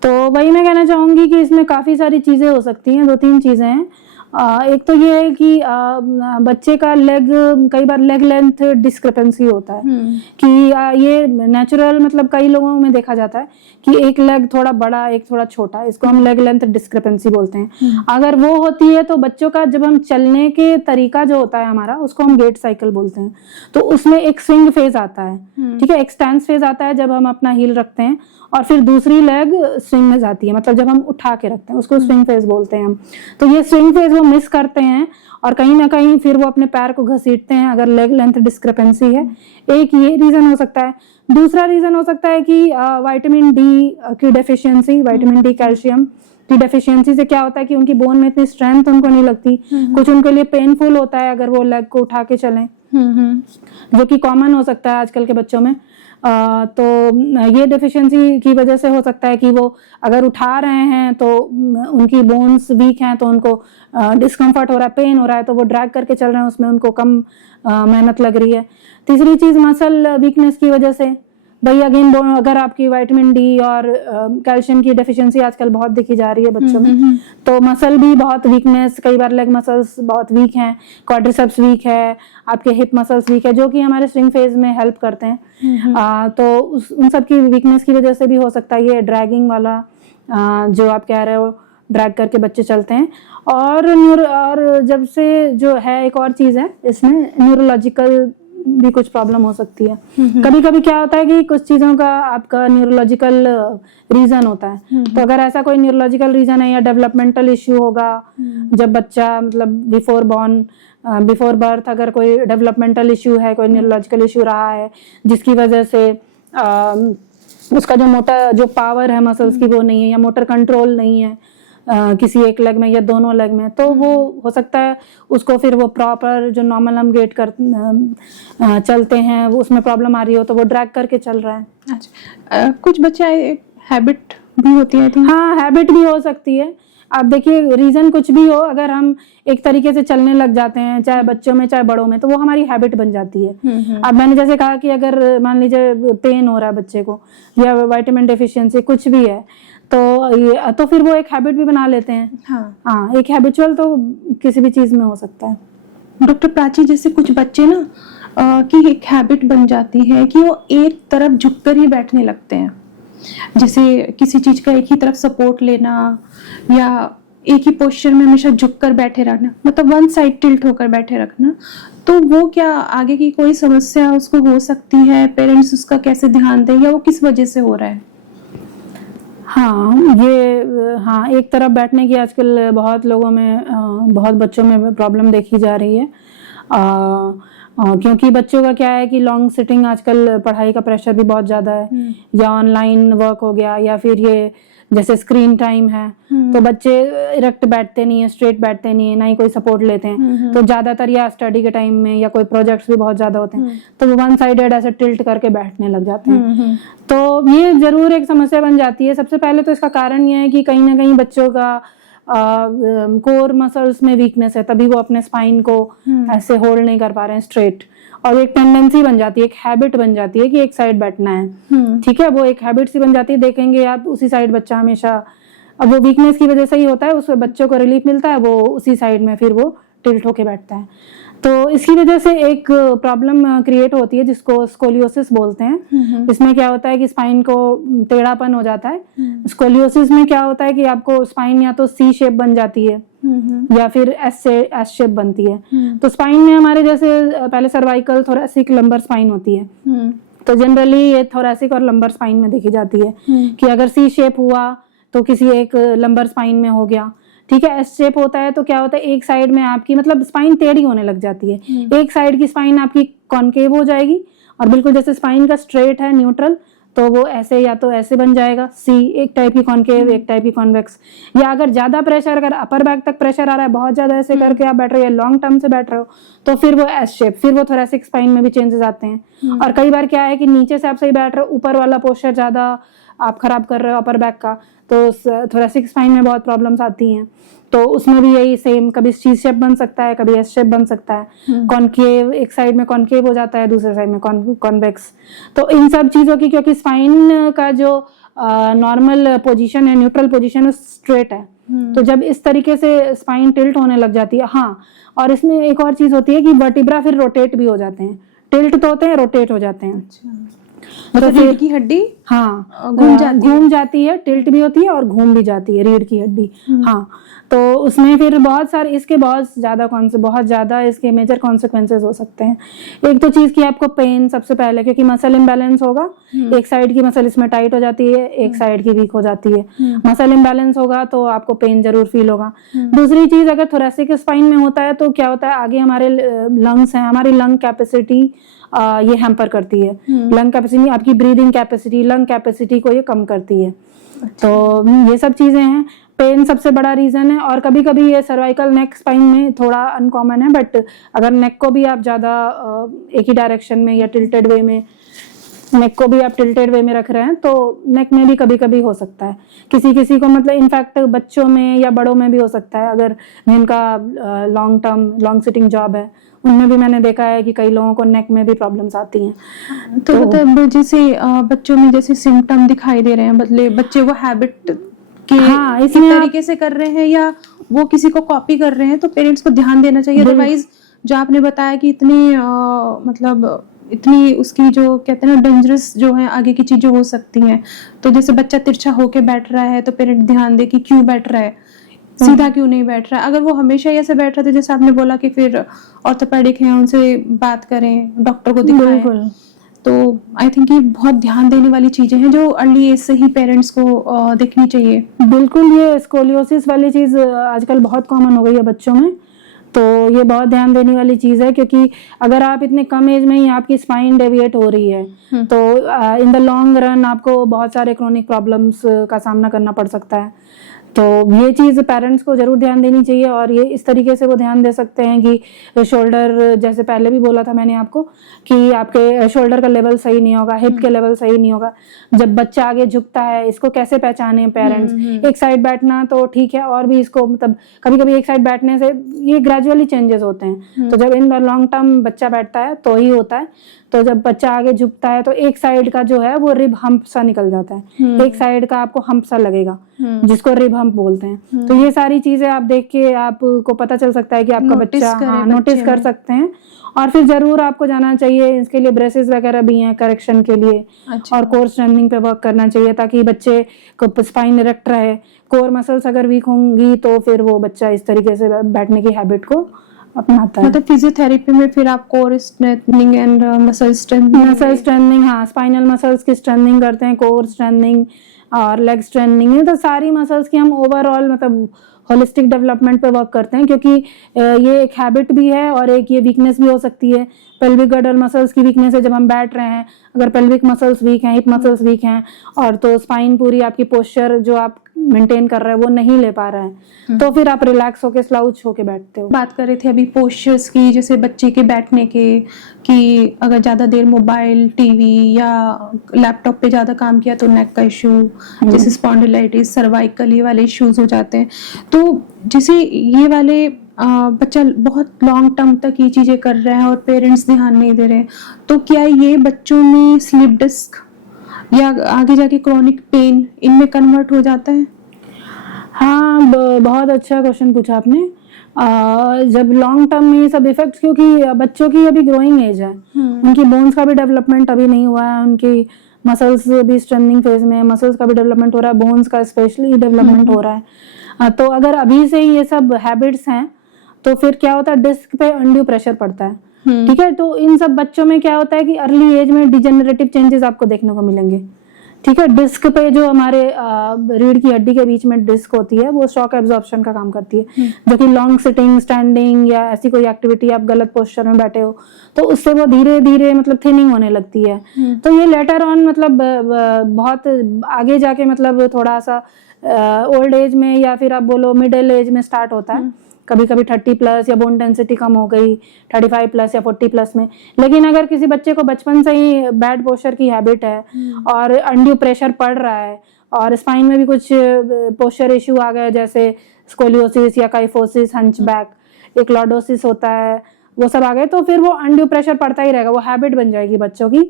तो वही मैं कहना चाहूँगी कि इसमें काफ़ी सारी चीज़ें हो सकती हैं। 2-3 चीज़ें हैं। एक तो ये है कि बच्चे का कई बार लेग लेंथ डिस्क्रिपेंसी होता है कि ये नेचुरल, मतलब कई लोगों में देखा जाता है कि एक लेग थोड़ा बड़ा, एक थोड़ा छोटा, इसको हम लेग लेंथ डिस्क्रिपेंसी बोलते हैं। अगर वो होती है तो बच्चों का जब हम चलने के तरीका जो होता है हमारा, उसको हम गेट साइकिल बोलते हैं। तो उसमें एक स्विंग फेज आता है, ठीक है, एक स्टैंस फेज आता है जब हम अपना हील रखते हैं, और फिर दूसरी लेग स्विंग में जाती है, मतलब जब हम उठा के रखते हैं उसको स्विंग फेज बोलते हैं हम। तो ये स्विंग फेज वो मिस करते हैं और कहीं ना कहीं फिर वो अपने पैर को घसीटते हैं, अगर लेग लेंथ डिस्क्रिपेंसी है। एक ये रीजन हो सकता है। दूसरा रीजन हो सकता है कि विटामिन डी की डेफिशिएंसी, विटामिन डी, कैल्शियम की डेफिशिएंसी से क्या होता है कि उनकी बोन में इतनी स्ट्रेंथ उनको नहीं लगती, कुछ उनके लिए पेनफुल होता है अगर वो लेग को उठा के चलें, जो कि कॉमन हो सकता है आजकल के बच्चों में। तो ये डेफिशिएंसी की वजह से हो सकता है कि वो अगर उठा रहे हैं तो उनकी बोन्स वीक हैं, तो उनको डिस्कम्फर्ट हो रहा है, पेन हो रहा है, तो वो ड्रैग करके चल रहे हैं, उसमें उनको कम मेहनत लग रही है। तीसरी चीज मसल वीकनेस की वजह से, भाई अगेन अगर आपकी विटामिन डी और कैल्शियम की डेफिशिएंसी आजकल बहुत देखी जा रही है बच्चों में, तो मसल भी बहुत वीकनेस, कई बार लेग मसल्स बहुत वीक हैं, क्वाड्रिसेप्स वीक है, आपके हिप मसल्स वीक है, जो कि हमारे स्विंग फेज में हेल्प करते हैं। तो उन सब की वीकनेस की वजह से भी हो सकता है ये ड्रैगिंग वाला जो आप कह रहे हो, ड्रैग करके बच्चे चलते हैं। और जब से जो है एक और चीज है इसमें, न्यूरोलॉजिकल भी कुछ प्रॉब्लम हो सकती है। कभी कभी क्या होता है कि कुछ चीजों का आपका न्यूरोलॉजिकल रीजन होता है, तो अगर ऐसा कोई न्यूरोलॉजिकल रीजन है या डेवलपमेंटल इश्यू होगा, जब बच्चा मतलब बिफोर बर्थ अगर कोई डेवलपमेंटल इश्यू है, कोई न्यूरोलॉजिकल इश्यू रहा है जिसकी वजह से उसका जो पावर है मसल्स की वो नहीं है, या मोटर कंट्रोल नहीं है किसी एक लेग में या दोनों लेग में, तो वो हो सकता है उसको फिर वो प्रॉपर जो नॉर्मल हम गेट कर चलते हैं वो उसमें प्रॉब्लम आ रही हो, तो वो ड्रैग करके चल रहा है। अच्छा, कुछ बच्चे हैबिट भी होती है? हाँ, हैबिट भी हो सकती है। आप देखिए, रीजन कुछ भी हो, अगर हम एक तरीके से चलने लग जाते हैं, चाहे बच्चों में चाहे बड़ों में, तो वो हमारी हैबिट बन जाती है। अब मैंने जैसे कहा कि अगर मान लीजिए पेन हो रहा है बच्चे को, या विटामिन डेफिशिएंसी कुछ भी है, तो फिर वो एक हैबिट भी बना लेते हैं। हाँ, एक हैबिचुअल तो किसी भी चीज में हो सकता है। डॉक्टर प्राची, जैसे कुछ बच्चे ना की एक हैबिट बन जाती है कि वो एक तरफ झुककर ही बैठने लगते हैं, जैसे किसी चीज का एक ही तरफ सपोर्ट लेना, या एक ही पोस्चर में हमेशा झुककर बैठे रहना, मतलब वन साइड टिल्ट होकर बैठे रखना, तो वो क्या आगे की कोई समस्या उसको हो सकती है? पेरेंट्स उसका कैसे ध्यान दें, या वो किस वजह से हो रहा है? हाँ, एक तरफ बैठने की आजकल बहुत लोगों में, बहुत बच्चों में प्रॉब्लम देखी जा रही है। क्योंकि बच्चों का क्या है कि लॉन्ग सिटिंग, आजकल पढ़ाई का प्रेशर भी बहुत ज्यादा है, या ऑनलाइन वर्क हो गया, या फिर ये जैसे स्क्रीन टाइम है, तो बच्चे इरेक्ट बैठते नहीं है, स्ट्रेट बैठते नहीं है, ना ही कोई सपोर्ट लेते हैं। तो ज्यादातर या स्टडी के टाइम में या कोई प्रोजेक्ट्स भी बहुत ज्यादा होते हैं, तो वो वन साइडेड ऐसे टिल्ट करके बैठने लग जाते हैं। तो ये जरूर एक समस्या बन जाती है। सबसे पहले तो इसका कारण ये है कि कहीं ना कहीं बच्चों का कोर मसल्स में वीकनेस है, तभी वो अपने स्पाइन को ऐसे होल्ड नहीं कर पा रहे हैं स्ट्रेट, और एक टेंडेंसी बन जाती है, एक हैबिट बन जाती है कि एक साइड बैठना है। ठीक है, वो एक हैबिट सी बन जाती है। देखेंगे आप, उसी साइड बच्चा हमेशा, अब वो वीकनेस की वजह से ही होता है, उसमें बच्चों को रिलीफ मिलता है, वो उसी साइड में फिर वो टिल्ट होके बैठता है। तो इसकी वजह से एक प्रॉब्लम क्रिएट होती है जिसको स्कोलियोसिस बोलते हैं। इसमें क्या होता है कि स्पाइन को टेढ़ापन हो जाता है। स्कोलियोसिस में क्या होता है कि आपको स्पाइन या तो सी शेप बन जाती है, या फिर एस शेप बनती है। तो स्पाइन में हमारे जैसे पहले सर्वाइकल, थोरैसिक, लंबर स्पाइन होती है। तो जनरली ये थोरैसिक और लंबर स्पाइन में देखी जाती है कि अगर सी शेप हुआ तो किसी एक लंबर स्पाइन में हो गया। ठीक है, एस शेप होता है तो क्या होता है, एक साइड में आपकी मतलब स्पाइन टेढ़ी होने लग जाती है। एक साइड की स्पाइन आपकी कॉनकेव हो जाएगी, और बिल्कुल जैसे स्पाइन का स्ट्रेट है न्यूट्रल, तो वो ऐसे या तो ऐसे बन जाएगा सी, एक टाइप की कॉनकेव, एक टाइप की कॉन्वेक्स। या अगर ज्यादा प्रेशर, अगर अपर बैक तक प्रेशर आ रहा है, बहुत ज्यादा ऐसे करके आप बैठ रहे हो या लॉन्ग टर्म से बैठ रहे हो, तो फिर वो एस शेप, फिर वो थोरैसिक स्पाइन में भी चेंजेस आते हैं। और कई बार क्या है कि नीचे से आप सही बैठ रहे हो, ऊपर वाला पोस्चर ज्यादा आप खराब कर रहे हो अपर बैक का, तो थोरेसिक स्पाइन में बहुत प्रॉब्लम्स आती हैं, तो उसमें भी यही सेम, कभी सी शेप बन सकता है, कभी एस शेप बन सकता है, कॉनकेव, एक साइड में कॉनकेव हो जाता है, दूसरे साइड में कॉन्वेक्स। तो इन सब चीजों की, क्योंकि स्पाइन का जो नॉर्मल पोजीशन है, न्यूट्रल पोजीशन है, स्ट्रेट है, तो जब इस तरीके से स्पाइन टिल्ट होने लग जाती है, हाँ, और इसमें एक और चीज होती है कि वर्टिब्रा फिर रोटेट भी हो जाते हैं, टिल्ट तो होते हैं, रोटेट हो जाते हैं। मतलब रीढ़ की हड्डी हाँ घूम जाती है, टिल्ट भी होती है और घूम भी जाती है रीढ़ की हड्डी। हाँ, तो उसमें फिर बहुत सारे इसके बहुत ज्यादा इसके मेजर कॉन्सिक्वेंसेस हो सकते हैं। एक तो चीज की आपको पेन सबसे पहले, क्योंकि मसल इम्बैलेंस होगा, एक साइड की मसल इसमें टाइट हो जाती है, एक साइड की वीक हो जाती है, मसल इम्बैलेंस होगा तो आपको पेन जरूर फील होगा। दूसरी चीज, अगर थोरेसिक स्पाइन में होता है तो क्या होता है, आगे हमारे लंग्स हैं, हमारी लंग कैपेसिटी ये हैम्पर करती है, लंग कैपेसिटी, आपकी ब्रीदिंग कैपेसिटी, लंग कैपेसिटी को ये कम करती है। तो ये सब चीजें हैं। पेन सबसे बड़ा रीजन है, और कभी कभी ये सर्वाइकल नेक स्पाइन में थोड़ा अनकॉमन है, बट अगर नेक को भी आप ज्यादा एक ही डायरेक्शन में या टिल्टेड वे में, नेक को भी आप टिल्टेड वे में रख रहे हैं तो नेक में भी कभी कभी हो सकता है, किसी किसी को, मतलब इनफैक्ट बच्चों में या बड़ों में भी हो सकता है, अगर जिनका लॉन्ग सिटिंग जॉब है, उनमें भी मैंने देखा है कि कई लोगों को नेक में भी प्रॉब्लम्स आती हैं। तो मतलब जैसे बच्चों में जैसे सिम्टम दिखाई दे रहे हैं, बदले बच्चे वो हैबिट के इस तरीके से कर रहे हैं या वो किसी को कॉपी कर रहे हैं, तो पेरेंट्स को ध्यान देना चाहिए। अदरवाइज जो आपने बताया कि इतनी उसकी जो कहते हैं ना डेंजरस जो है आगे की चीजें हो सकती हैं। तो जैसे बच्चा तिरछा होके बैठ रहा है तो पेरेंट ध्यान दे कि क्यों बैठ रहा है, सीधा क्यों नहीं बैठ रहा है। अगर वो हमेशा ऐसे बैठ रहा था, जैसे आपने बोला कि फिर ऑर्थोपेडिक है, उनसे बात करें, डॉक्टर को दिखाएं। तो आई थिंक ये बहुत ध्यान देने वाली चीजें हैं जो अर्ली एज से ही पेरेंट्स को देखनी चाहिए। बिल्कुल, ये स्कोलियोसिस वाली चीज आजकल बहुत कॉमन हो गई है बच्चों में, तो ये बहुत ध्यान देने वाली चीज है, क्योंकि अगर आप इतने कम एज में ही आपकी स्पाइन डेविएट हो रही है तो इन द लॉन्ग रन आपको बहुत सारे क्रोनिक प्रॉब्लम्स का सामना करना पड़ सकता है। तो ये चीज पेरेंट्स को जरूर ध्यान देनी चाहिए, और ये इस तरीके से वो ध्यान दे सकते हैं कि शोल्डर, जैसे पहले भी बोला था मैंने आपको कि आपके शोल्डर का लेवल सही नहीं होगा, हिप के लेवल सही नहीं होगा, जब बच्चा आगे झुकता है इसको कैसे पहचाने पेरेंट्स। एक साइड बैठना तो ठीक है, और भी इसको मतलब कभी कभी एक साइड बैठने से ये ग्रेजुअली चेंजेस होते हैं, तो जब इन द लॉन्ग टर्म बच्चा बैठता है तो ही होता है। तो जब बच्चा आगे झुकता है तो एक साइड का जो है वो रिब हम्प सा निकल जाता है, एक साइड का आपको हम्प सा लगेगा, जिसको रिब हम्प बोलते हैं। तो ये सारी चीजें आप देख के आपको पता चल सकता है कि आपका बच्चा नोटिस कर सकते हैं, और फिर जरूर आपको जाना चाहिए। इसके लिए ब्रेसेस वगैरह भी हैं करेक्शन के लिए, और कोर स्ट्रेंथनिंग पे वर्क करना चाहिए ताकि बच्चे को स्पाइन इरेक्ट रहे। कोर मसल्स अगर वीक होंगी तो फिर वो बच्चा इस तरीके से बैठने की हैबिट को अपनाता है। मतलब फिजियोथेरेपी में फिर आप core strengthening and muscle strengthening, हाँ, स्पाइनल मसल्स की स्ट्रेंथनिंग करते हैं, कोर स्ट्रेंथनिंग और लेग स्ट्रेंथनिंग, तो सारी मसल्स की हम ओवरऑल मतलब होलिस्टिक डेवलपमेंट पे वर्क करते हैं, क्योंकि ये एक हैबिट भी है और एक ये वीकनेस भी हो सकती है। पेल्विक गडल मसल्स की वीकनेस है, जब हम बैठ रहे हैं, अगर पेल्विक मसल्स वीक हैं, हिप मसल्स वीक हैं, और तो स्पाइन पूरी आपकी पोस्चर जो आप मेंटेन कर रहे हैं वो नहीं ले पा रहा है, तो फिर आप रिलैक्स होके स्लाउच होके बैठते हो। बात कर रहे थे अभी पोस्चर्स की, जैसे बच्चे के बैठने के, कि अगर ज्यादा देर मोबाइल, टीवी या लैपटॉप पे ज्यादा काम किया तो नेक का इशू, जैसे स्पॉन्डिलाइटिस, सर्वाइकल, ये वाले इश्यूज हो जाते हैं। तो जैसे ये वाले बच्चा बहुत लॉन्ग टर्म तक ये चीजें कर रहा है और पेरेंट्स ध्यान नहीं दे रहे, तो क्या ये बच्चों में स्लिप डिस्क या आगे जाके क्रॉनिक पेन इनमें कन्वर्ट हो जाता है? हाँ, बहुत अच्छा क्वेश्चन पूछा आपने। जब लॉन्ग टर्म में ये सब इफेक्ट्स, क्योंकि बच्चों की अभी ग्रोइंग एज है, उनकी बोन्स का भी डेवलपमेंट अभी नहीं हुआ है, उनकी मसल्स भी स्ट्रेंथनिंग फेज में है, मसल्स का भी डेवलपमेंट हो रहा है, बोन्स का स्पेशली डेवलपमेंट हो रहा है। तो अगर अभी से ही ये सब हैबिट्स हैं तो फिर क्या होता है, डिस्क पे अनड्यू प्रेशर पड़ता है। ठीक है, तो इन सब बच्चों में क्या होता है कि अर्ली एज में डिजेनरेटिव चेंजेस आपको देखने को मिलेंगे। ठीक है, डिस्क पे जो हमारे रीढ़ की हड्डी के बीच में डिस्क होती है वो शॉक एब्जॉर्प्शन का काम करती है, जो कि लॉन्ग सिटिंग, स्टैंडिंग या ऐसी कोई एक्टिविटी, आप गलत पोस्चर में बैठे हो तो उससे वो धीरे धीरे मतलब थिनिंग होने लगती है। तो ये लेटर ऑन मतलब बहुत आगे जाके मतलब थोड़ा सा ओल्ड एज में या फिर आप बोलो मिडिल एज में स्टार्ट होता है, कभी कभी 30 प्लस या बोन डेंसिटी कम हो गई 35 प्लस या 40 प्लस में। लेकिन अगर किसी बच्चे को बचपन से ही बैड पोस्चर की हैबिट है और अनड्यू प्रेशर पड़ रहा है और स्पाइन में भी कुछ पोस्चर इश्यू आ गए, जैसे स्कोलियोसिस या काइफोसिस, हंचबैक, एक लॉर्डोसिस होता है, वो सब आ गए, तो फिर वो अनड्यू प्रेशर पड़ता ही रहेगा, वो हैबिट बन जाएगी बच्चों की।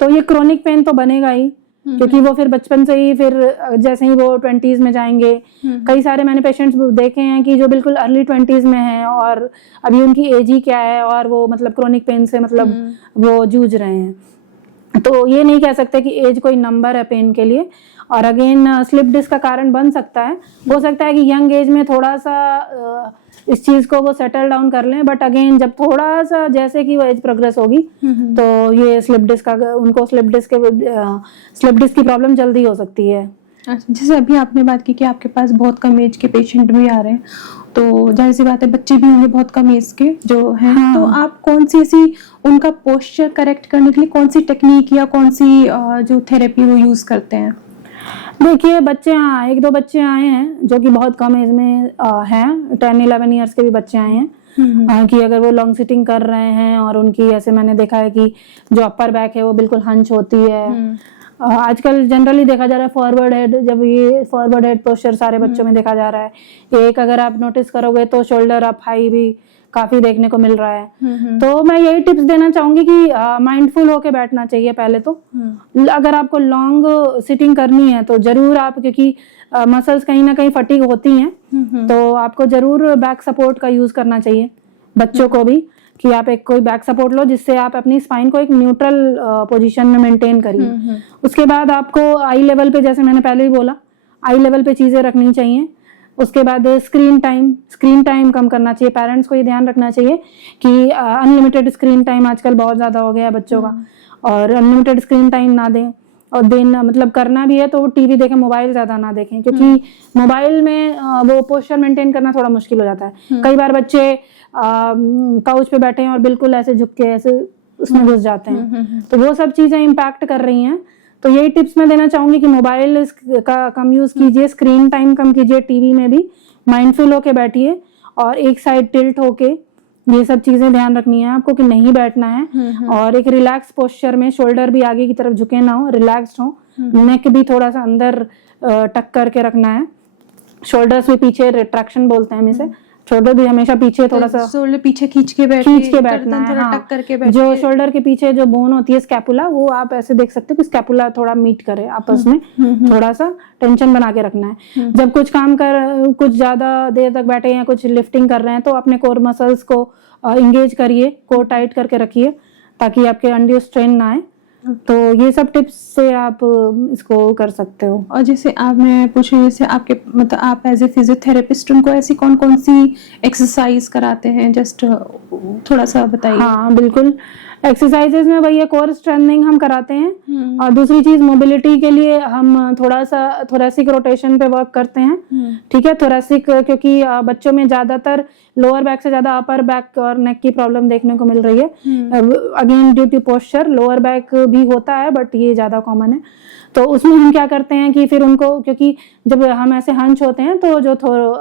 तो ये क्रोनिक पेन तो बनेगा ही, क्योंकि वो फिर बचपन से ही, फिर जैसे ही वो 20s में जाएंगे, कई सारे मैंने पेशेंट्स देखे हैं कि जो बिल्कुल अर्ली 20s में हैं और अभी उनकी एज ही क्या है और वो मतलब क्रोनिक पेन से मतलब वो जूझ रहे हैं। तो ये नहीं कह सकते कि एज कोई नंबर है पेन के लिए। और अगेन स्लिप डिस्क का कारण बन सकता है, हो सकता है कि यंग एज में थोड़ा सा इस चीज को वो सेटल डाउन कर लें, बट अगेन जब थोड़ा सा जैसे कि वो एज प्रोग्रेस होगी तो ये स्लिप डिस्क उनको स्लिप डिस्क की प्रॉब्लम जल्दी हो सकती है। अच्छा, जैसे अभी आपने बात की कि आपके पास बहुत कम एज के पेशेंट भी आ रहे हैं, तो जाहिर सी बात है बच्चे भी होंगे बहुत कम एज के जो हैं। हाँ। तो आप कौन सी ऐसी उनका पोस्चर करेक्ट करने के लिए कौन सी टेक्निक या कौन सी जो थेरेपी वो यूज करते हैं? देखिए बच्चे, हाँ 1-2 बच्चे आए हैं जो कि बहुत कम एज में हैं, 10-11 ईयर्स के भी बच्चे आए हैं कि अगर वो लॉन्ग सिटिंग कर रहे हैं और उनकी ऐसे मैंने देखा है कि जो अपर बैक है वो बिल्कुल हंच होती है। आजकल जनरली देखा जा रहा है फॉरवर्ड हेड, जब ये फॉरवर्ड हेड पोस्चर सारे बच्चों में देखा जा रहा है। एक अगर आप नोटिस करोगे तो शोल्डर अप हाई भी काफी देखने को मिल रहा है। तो मैं यही टिप्स देना चाहूंगी कि माइंडफुल होके बैठना चाहिए पहले तो। अगर आपको लॉन्ग सिटिंग करनी है तो जरूर आप, क्योंकि मसल्स कहीं ना कहीं फटीग होती हैं, तो आपको जरूर बैक सपोर्ट का यूज करना चाहिए बच्चों को भी, कि आप एक कोई बैक सपोर्ट लो जिससे आप अपनी स्पाइन को एक न्यूट्रल पोजीशन में मेंटेन करिए। उसके बाद आपको आई लेवल पे, जैसे मैंने पहले ही बोला, आई लेवल पे चीजें रखनी चाहिए। उसके बाद स्क्रीन टाइम कम करना चाहिए। पेरेंट्स को ये ध्यान रखना चाहिए कि अनलिमिटेड स्क्रीन टाइम आजकल बहुत ज्यादा हो गया है बच्चों का, और अनलिमिटेड स्क्रीन टाइम ना दें, और देना मतलब करना भी है तो टीवी देखें, मोबाइल ज्यादा ना देखें, क्योंकि मोबाइल में वो पोस्चर मेंटेन करना थोड़ा मुश्किल हो जाता है। कई बार बच्चे काउच पे बैठे हैं और बिल्कुल ऐसे झुक के ऐसे उसमें घुस जाते हैं, तो वो सब चीजें इम्पैक्ट कर रही हैं। तो यही टिप्स मैं देना चाहूंगी कि मोबाइल का कम यूज कीजिए, स्क्रीन टाइम कम कीजिए, टीवी में भी माइंडफुल होके बैठिए, और एक साइड टिल्ट होके, ये सब चीजें ध्यान रखनी है आपको कि नहीं बैठना है। और एक रिलैक्स पोस्चर में, शोल्डर भी आगे की तरफ झुके ना हो, रिलैक्स्ड हो, नेक भी थोड़ा सा अंदर टक करके रखना है, शोल्डर्स भी पीछे, रिट्रैक्शन बोलते हैं हम इसे, शोल्डर भी हमेशा पीछे थोड़ा सा शोल्डर पीछे खींच के बैठना है। हाँ, टक करके बैठिए। जो शोल्डर के पीछे जो बोन होती है स्कैपुला, वो आप ऐसे देख सकते हो कि स्कैपुला थोड़ा मीट करे आपस में, थोड़ा सा टेंशन बना के रखना है। जब कुछ काम कर, कुछ ज्यादा देर तक बैठे हैं, कुछ लिफ्टिंग कर रहे हैं, तो अपने कोर मसल्स को इंगेज करिए, कोर टाइट करके रखिए ताकि आपके अनड्यू स्ट्रेन ना आए। तो ये सब टिप्स से आप इसको कर सकते हो। और जैसे आप, मैं पूछ रही हूँ, जैसे आपके मतलब आप एज ए फिजियोथेरेपिस्ट उनको ऐसी कौन कौन सी एक्सरसाइज कराते हैं, जस्ट थोड़ा सा बताइए। हाँ बिल्कुल, एक्सरसाइजेज में वही है, कोर स्ट्रेंथनिंग हम कराते हैं, और दूसरी चीज मोबिलिटी के लिए हम थोड़ा सा थोरेसिक रोटेशन पे वर्क करते हैं। ठीक है, थोरेसिक, क्योंकि बच्चों में ज्यादातर लोअर बैक से ज्यादा अपर बैक और नेक की प्रॉब्लम देखने को मिल रही है। Again due to posture, lower back भी होता है बट ये ज्यादा कॉमन है। तो उसमें हम क्या करते हैं कि फिर उनको, क्योंकि जब हम ऐसे हंच होते हैं तो जो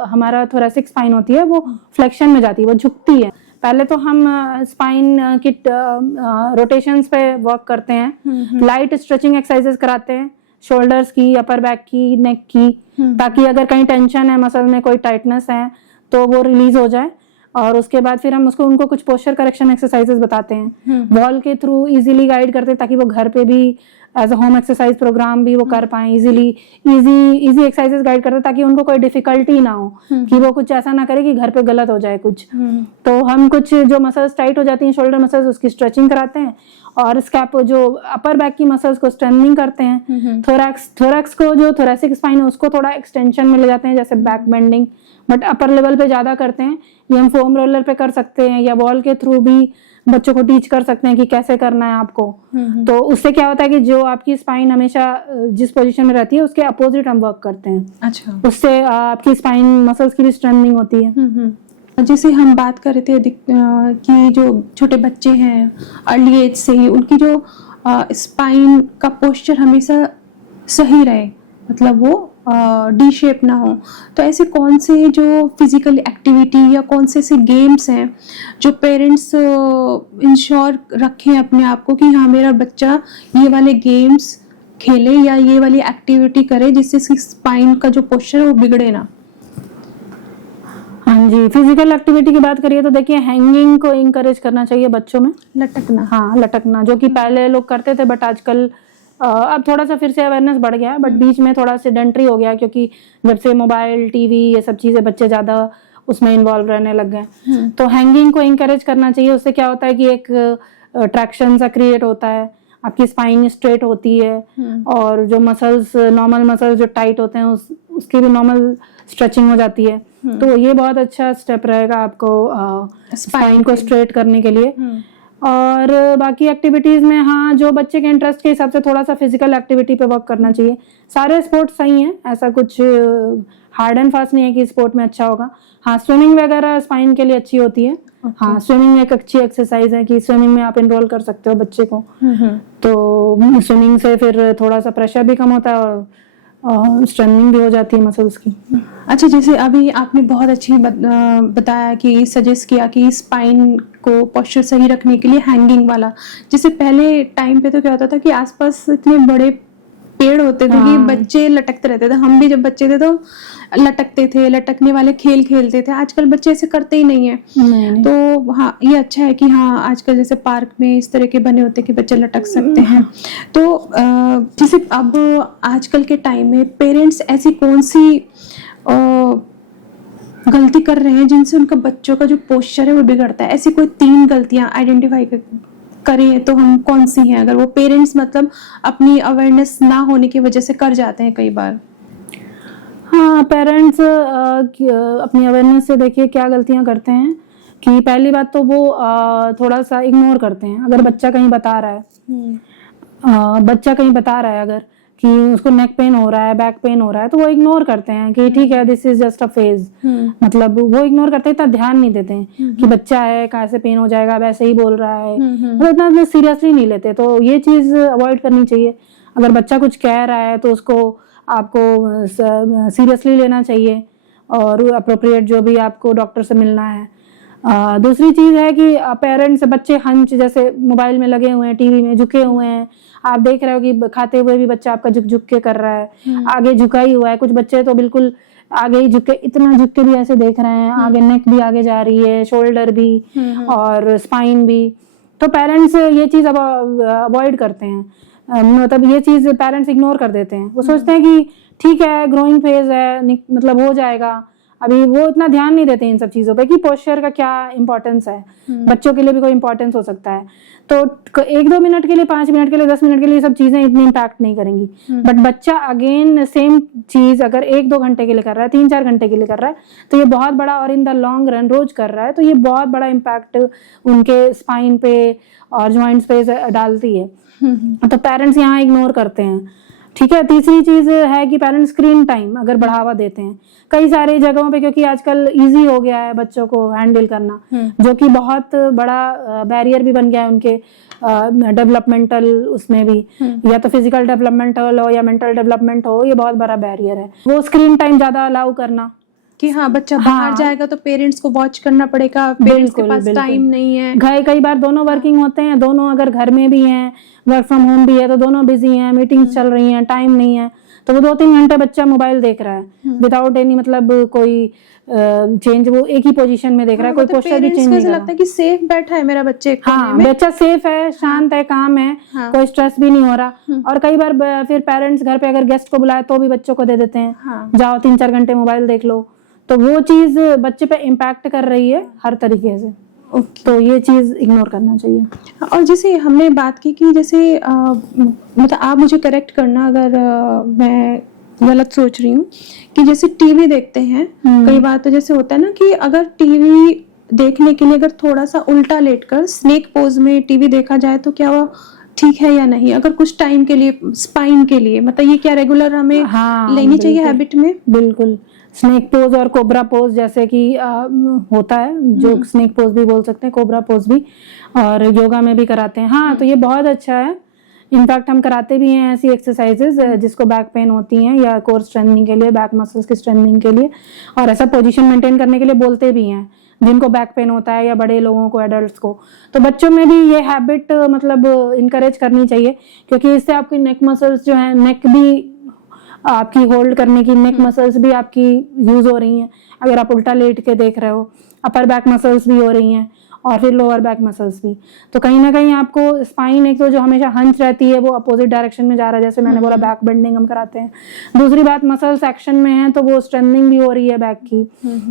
हमारा थोरेसिक स्पाइन होती है वो फ्लेक्शन में जाती है, वो झुकती है। पहले तो हम स्पाइन की रोटेशंस पे वर्क करते हैं, लाइट स्ट्रेचिंग एक्सरसाइजेस कराते हैं, शोल्डर्स की, अपर बैक की, नेक की, ताकि अगर कहीं टेंशन है, मसल में कोई टाइटनेस है तो वो रिलीज हो जाए। और उसके बाद फिर हम उनको कुछ पोस्चर करेक्शन एक्सरसाइजेस बताते हैं, वॉल के थ्रू इजीली गाइड करते हैं, ताकि वो घर पे भी as a home exercise programme भी वो कर पाए, इजी एक्सरसाइजेस गाइड करते हैं, ताकि उनको कोई डिफिकल्टी ना हो, कि वो कुछ ऐसा ना करे कि घर पे गलत हो जाए कुछ। तो हम कुछ जो मसल्स टाइट हो जाती हैं, शोल्डर मसल्स, उसकी स्ट्रेचिंग कराते हैं, और स्कैप जो अपर बैक की मसल्स को स्ट्रेंथनिंग करते हैं। थोरैक्स को, जो थोरेसिक स्पाइन है उसको थोड़ा एक्सटेंशन में ले जाते हैं, जैसे back bending, but upper level पे ज्यादा करते हैं। ये हम फोम रोलर पे कर सकते हैं, या वॉल के थ्रू भी बच्चों को टीच कर सकते हैं कि कैसे करना है आपको। तो उससे क्या होता है कि जो आपकी स्पाइन हमेशा जिस पोजीशन में रहती है उसके अपोजिट हम वर्क करते हैं। अच्छा, उससे आपकी स्पाइन मसल्स की भी स्ट्रेंथनिंग होती है। जैसे हम बात कर रहे थे कि जो छोटे बच्चे हैं अर्ली एज से ही, उनकी जो स्पाइन का पोस्चर हमेशा सही रहे, मतलब वो डी शेप ना हो, तो ऐसे कौन से जो फिजिकल एक्टिविटी या कौन से ऐसे गेम्स हैं जो पेरेंट्स इंश्योर रखें अपने आप को कि हाँ मेरा बच्चा ये वाले गेम्स खेले या ये वाली एक्टिविटी करे जिससे स्पाइन का जो पोस्चर है वो बिगड़े ना? हाँ जी, फिजिकल एक्टिविटी की बात करिए तो देखिए हैंगिंग को इंकरेज करना चाहिए बच्चों में। लटकना। हाँ, लटकना, जो कि पहले लोग करते थे बट आजकल अब थोड़ा सा फिर से अवेयरनेस बढ़ गया है, बट बीच में थोड़ा सेडेंटरी हो गया क्योंकि जब से मोबाइल, टीवी, ये सब चीजें बच्चे ज्यादा उसमें इन्वॉल्व रहने लग गए। तो हैंगिंग को इंकरेज करना चाहिए। उससे क्या होता है कि एक ट्रैक्शन सा क्रिएट होता है, आपकी स्पाइन स्ट्रेट होती है और जो मसल्स, नॉर्मल मसल्स जो टाइट होते हैं उसकी भी नॉर्मल स्ट्रेचिंग हो जाती है। तो ये बहुत अच्छा स्टेप रहेगा आपको स्पाइन को स्ट्रेट करने के लिए। और बाकी एक्टिविटीज में हाँ, जो बच्चे के इंटरेस्ट के हिसाब से थोड़ा सा फिजिकल एक्टिविटी पे वर्क करना चाहिए। सारे स्पोर्ट्स सही हैं, ऐसा कुछ हार्ड एंड फास्ट नहीं है कि स्पोर्ट में अच्छा होगा। हाँ, स्विमिंग वगैरह स्पाइन के लिए अच्छी होती है। हाँ, स्विमिंग एक अच्छी एक्सरसाइज है कि स्विमिंग में आप इनरोल कर सकते हो बच्चे को। तो स्विमिंग से फिर थोड़ा सा प्रेशर भी कम होता है और स्ट्रेंथनिंग भी हो जाती है मसल्स की। अच्छा, जैसे अभी आपने बहुत अच्छी बताया कि सजेस्ट किया कि स्पाइन को पोस्चर सही रखने के लिए हैंगिंग वाला। जैसे पहले टाइम पे तो क्या होता था कि आसपास इतने बड़े पेड़ होते थे कि बच्चे लटकते रहते थे। हम भी जब बच्चे थे तो लटकते थे, लटकने वाले खेल खेलते थे। आजकल बच्चे ऐसे करते ही नहीं है। तो हाँ, ये अच्छा है कि हाँ आजकल जैसे पार्क में इस तरह के बने होते हैं कि बच्चे लटक सकते हैं। तो जैसे अब आजकल के टाइम में पेरेंट्स ऐसी कौन सी गलती कर रहे हैं जिनसे उनका बच्चों का जो पोस्चर है वो बिगड़ता है? ऐसी कोई 3 गलतियां आइडेंटिफाई करें तो हम कौन सी हैं, अगर वो पेरेंट्स मतलब अपनी अवेयरनेस ना होने की वजह से कर जाते हैं कई बार? हाँ, पेरेंट्स अपनी अवेयरनेस से देखिए क्या गलतियां करते हैं कि पहली बात तो वो थोड़ा सा इग्नोर करते हैं। अगर बच्चा कहीं बता रहा है अगर कि उसको नेक पेन हो रहा है, बैक पेन हो रहा है, तो वो इग्नोर करते हैं कि ठीक है, this is just a phase. मतलब वो इग्नोर करते हैं, इतना ध्यान नहीं देते हैं कि बच्चा है, कहाँ से पेन हो जाएगा, वैसे ही बोल रहा है, मतलब इतना सीरियसली नहीं लेते। तो ये चीज अवॉइड करनी चाहिए। अगर बच्चा कुछ कह रहा है तो उसको आपको सीरियसली लेना चाहिए और अप्रोप्रिएट जो भी आपको डॉक्टर से मिलना है। दूसरी चीज है कि पेरेंट्स, बच्चे हंच जैसे मोबाइल में लगे हुए हैं, टीवी में झुके हुए हैं, आप देख रहे हो कि खाते हुए भी बच्चा आपका झुक झुक के कर रहा है, आगे झुका ही हुआ है। कुछ बच्चे तो बिल्कुल आगे ही झुके, इतना झुक के भी ऐसे देख रहे हैं, आगे नेक भी आगे जा रही है, शोल्डर भी और स्पाइन भी। तो पेरेंट्स ये चीज अब अवॉइड करते हैं, मतलब ये चीज पेरेंट्स इग्नोर कर देते हैं। वो सोचते हैं कि ठीक है, ग्रोइंग फेज है, मतलब हो जाएगा। अभी वो इतना ध्यान नहीं देते इन सब चीजों पे कि पोस्चर का क्या इंपॉर्टेंस है। बच्चों के लिए भी कोई इंपॉर्टेंस हो सकता है। तो 1-2 मिनट के लिए, 5 मिनट के लिए, 10 मिनट के लिए सब चीजें इतनी इम्पैक्ट नहीं करेंगी। बट बच्चा अगेन सेम चीज अगर 1-2 घंटे के लिए कर रहा है, 3-4 घंटे के लिए कर रहा है, तो ये बहुत बड़ा, और इन द लॉन्ग रन रोज कर रहा है, तो ये बहुत बड़ा इम्पैक्ट उनके स्पाइन पे और ज्वाइंट्स पे डालती है। तो पेरेंट्स यहाँ इग्नोर करते हैं। ठीक है। तीसरी चीज है कि पेरेंट्स स्क्रीन टाइम अगर बढ़ावा देते हैं कई सारी जगहों पे, क्योंकि आजकल इजी हो गया है बच्चों को हैंडल करना, जो कि बहुत बड़ा बैरियर भी बन गया है उनके डेवलपमेंटल उसमें भी, या तो फिजिकल डेवलपमेंटल हो या मेंटल डेवलपमेंट हो, ये बहुत बड़ा बैरियर है। वो स्क्रीन टाइम ज्यादा अलाउ करना कि हाँ बच्चा बाहर जाएगा तो पेरेंट्स को वॉच करना पड़ेगा, पेरेंट्स के पास टाइम नहीं है। कई बार दोनों वर्किंग होते हैं, दोनों अगर घर में भी हैं, वर्क फ्रॉम होम भी है, तो दोनों बिजी हैं, मीटिंग्स चल रही हैं, टाइम नहीं है, तो वो 2-3 घंटे बच्चा मोबाइल देख रहा है विदाउट एनी मतलब कोई चेंज, वो एक ही पोजीशन में देख रहा है, कोई पोस्चर भी चेंज नहीं कर रहा। लगता है कि सेफ बैठा है मेरा बच्चे एक कोने हाँ, में। बच्चा सेफ है, शांत है, काम है, कोई स्ट्रेस भी नहीं हो रहा। और कई बार फिर पेरेंट्स घर पे अगर गेस्ट को बुलाए तो भी बच्चों को दे देते हैं, जाओ 3-4 घंटे मोबाइल देख लो, तो वो चीज बच्चे पे इम्पैक्ट कर रही है हर तरीके से। तो ये चीज इग्नोर करना चाहिए। और जैसे हमने बात की कि जैसे मतलब आप मुझे करेक्ट करना अगर मैं गलत सोच रही हूँ, कि जैसे टीवी देखते हैं कई बार, तो जैसे होता है ना कि अगर टीवी देखने के लिए अगर थोड़ा सा उल्टा लेटकर स्नेक पोज में टीवी देखा जाए तो क्या वो ठीक है या नहीं, अगर कुछ टाइम के लिए स्पाइन के लिए, मतलब ये क्या रेगुलर हमें लेनी चाहिए हैबिट में? बिल्कुल, स्नेक पोज और कोबरा पोज जैसे कि होता है, जो स्नेक पोज भी बोल सकते हैं, कोबरा पोज भी, और योगा में भी कराते हैं। हाँ, तो ये बहुत अच्छा है इनफैक्ट हम कराते भी हैं ऐसी एक्सरसाइजेज जिसको बैक पेन होती हैं या कोर स्ट्रेंथनिंग के लिए, बैक मसल्स की स्ट्रेंथनिंग के लिए, और ऐसा पोजीशन मेंटेन करने के लिए बोलते भी हैं जिनको बैक पेन होता है या बड़े लोगों को, एडल्ट्स को। तो बच्चों में भी ये हैबिट मतलब इनकरेज करनी चाहिए, क्योंकि इससे आपकी नेक मसल्स जो है, नेक भी आपकी होल्ड करने की नेक मसल्स भी आपकी यूज हो रही हैं। अगर आप उल्टा लेट के देख रहे हो, अपर बैक मसल्स भी हो रही हैं और फिर लोअर बैक मसल्स भी। तो कहीं ना कहीं आपको स्पाइन, एक तो जो हमेशा हंच रहती है वो अपोजिट डायरेक्शन में जा रहा है, जैसे मैंने बोला बैक बेंडिंग हम कराते हैं। दूसरी बात, मसल्स एक्शन में है तो वो स्ट्रेंथनिंग भी हो रही है बैक की।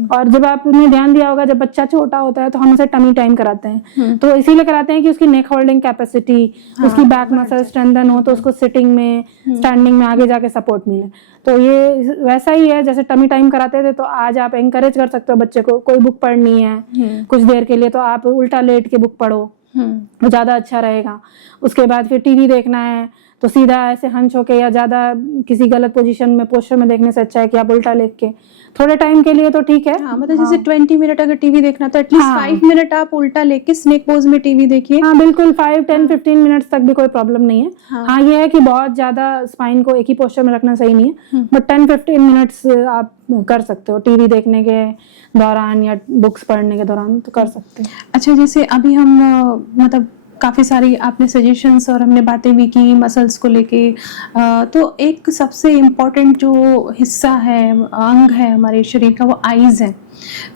और जब आपने ध्यान दिया होगा, जब बच्चा छोटा होता है तो हम उसे टमी टाइम कराते हैं, तो इसीलिए कराते हैं कि उसकी नेक होल्डिंग कैपेसिटी, उसकी बैक मसल स्ट्रेंथन हो, तो उसको सिटिंग में, स्टैंडिंग में आगे जाके सपोर्ट मिले। तो ये वैसा ही है जैसे टमी टाइम कराते थे। तो आज आप एनकरेज कर सकते हो बच्चे को, कोई बुक पढ़नी है कुछ देर के लिए तो आप उल्टा लेट के बुक पढ़ो, वो ज्यादा अच्छा रहेगा। उसके बाद फिर टीवी देखना है तो सीधा ऐसे हंच होके या ज्यादा किसी गलत पोजीशन में, पोस्चर में देखने से अच्छा है कि आप उल्टा लेट के थोड़े टाइम के लिए तो ठीक है। हाँ, मतलब जैसे 20 मिनट अगर टीवी देखना तो एटलीस्ट 5 मिनट आप उल्टा लेके स्नेक पोज में टीवी देखिए। हाँ बिल्कुल, 5, 10, 15 मिनट्स तक भी कोई प्रॉब्लम नहीं है। हाँ, ये है कि बहुत ज्यादा स्पाइन को एक ही पोस्चर में रखना सही नहीं है, बट 10-15 मिनट्स आप कर सकते हो टीवी देखने के दौरान या बुक्स पढ़ने के दौरान, तो कर सकते हैं। अच्छा, जैसे अभी हम मतलब काफ़ी सारी आपने सजेशंस और हमने बातें भी की मसल्स को लेके, तो एक सबसे इम्पोर्टेंट जो हिस्सा है, अंग है हमारे शरीर का, वो आईज है।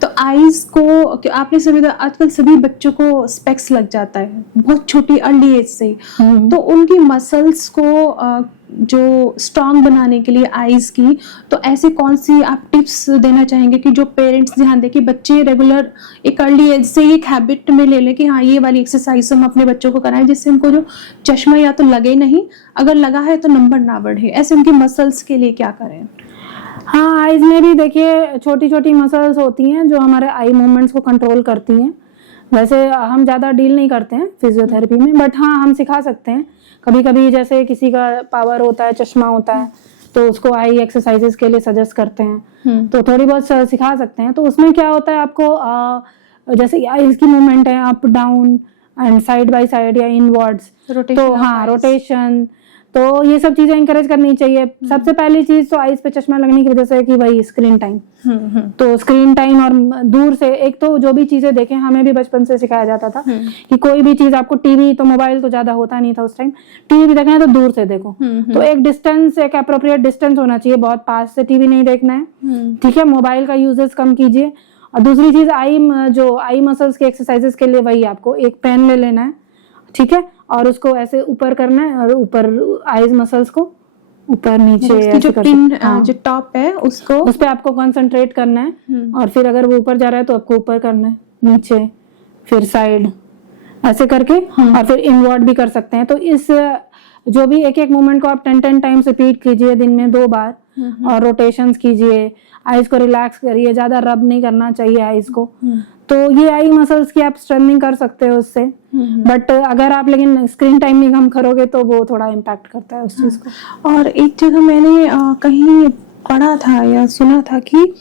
तो आईज को आपने सभी, आजकल सभी बच्चों को स्पेक्स लग जाता है बहुत छोटी अर्ली एज से, तो उनकी मसल्स को जो स्ट्रांग बनाने के लिए आईज की, तो ऐसे कौन सी आप टिप्स देना चाहेंगे कि जो पेरेंट्स ध्यान दें कि बच्चे रेगुलर एक अर्ली एज से एक हैबिट में ले लें कि हाँ ये वाली एक्सरसाइज हम अपने बच्चों को कराएं, जिससे उनको जो चश्मा या तो लगे नहीं, अगर लगा है तो नंबर ना बढ़े। ऐसे उनकी मसल्स के लिए क्या करें? हाँ, आईज में भी देखिए छोटी छोटी मसल्स होती हैं जो हमारे आई मूवमेंट्स को कंट्रोल करती हैं। वैसे हम ज़्यादा डील नहीं करते हैं फिजियोथेरेपी में, बट हाँ हम सिखा सकते हैं। कभी कभी जैसे किसी का पावर होता है, चश्मा होता है, तो उसको आई एक्सरसाइजेस के लिए सजेस्ट करते हैं, तो थोड़ी बहुत सिखा सकते हैं। तो उसमें क्या होता है, आपको जैसे आईज की मूवमेंट है, up down and side by side या इनवर्ड्स, तो हाँ रोटेशन, तो ये सब चीजें इंकरेज करनी चाहिए। सबसे पहली चीज तो आईज पे चश्मा लगने की वजह से कि वही स्क्रीन टाइम, तो स्क्रीन टाइम और दूर से, एक तो जो भी चीजें देखें, हमें भी बचपन से सिखाया जाता था कि कोई भी चीज आपको, टीवी तो, मोबाइल तो ज्यादा होता नहीं था उस टाइम, टीवी भी देखना है तो दूर से देखो। तो एक डिस्टेंस, एक अप्रोप्रिएट डिस्टेंस होना चाहिए, बहुत पास से टीवी नहीं देखना है, ठीक है। मोबाइल का यूजेस कम कीजिए। और दूसरी चीज, जो आई मसल्स के एक्सरसाइजेस के लिए वही आपको एक पेन ले लेना है, ठीक है, और उसको ऐसे ऊपर करना है, और ऊपर आईज मसल्स को ऊपर नीचे ऐसे जो पिन जो टॉप है उसको, उस पे आपको कंसंट्रेट करना है, और फिर अगर वो ऊपर जा रहा है तो आपको ऊपर करना है, नीचे, फिर साइड, ऐसे करके, और फिर इनवर्ड भी कर सकते हैं। तो इस जो भी एक एक मूवमेंट को आप 10 टाइम्स रिपीट कीजिए दिन में 2 बार, और रोटेशंस कीजिए, आईज को रिलैक्स करिए, ज्यादा रब नहीं करना चाहिए आईज को। तो ये आई मसल्स की आप स्ट्रेंथनिंग कर सकते हो उससे, बट अगर आप लेकिन स्क्रीन टाइम नहीं कम करोगे तो वो थोड़ा इम्पैक्ट करता है उस चीज को। और एक जगह मैंने कहीं पढ़ा था या सुना था कि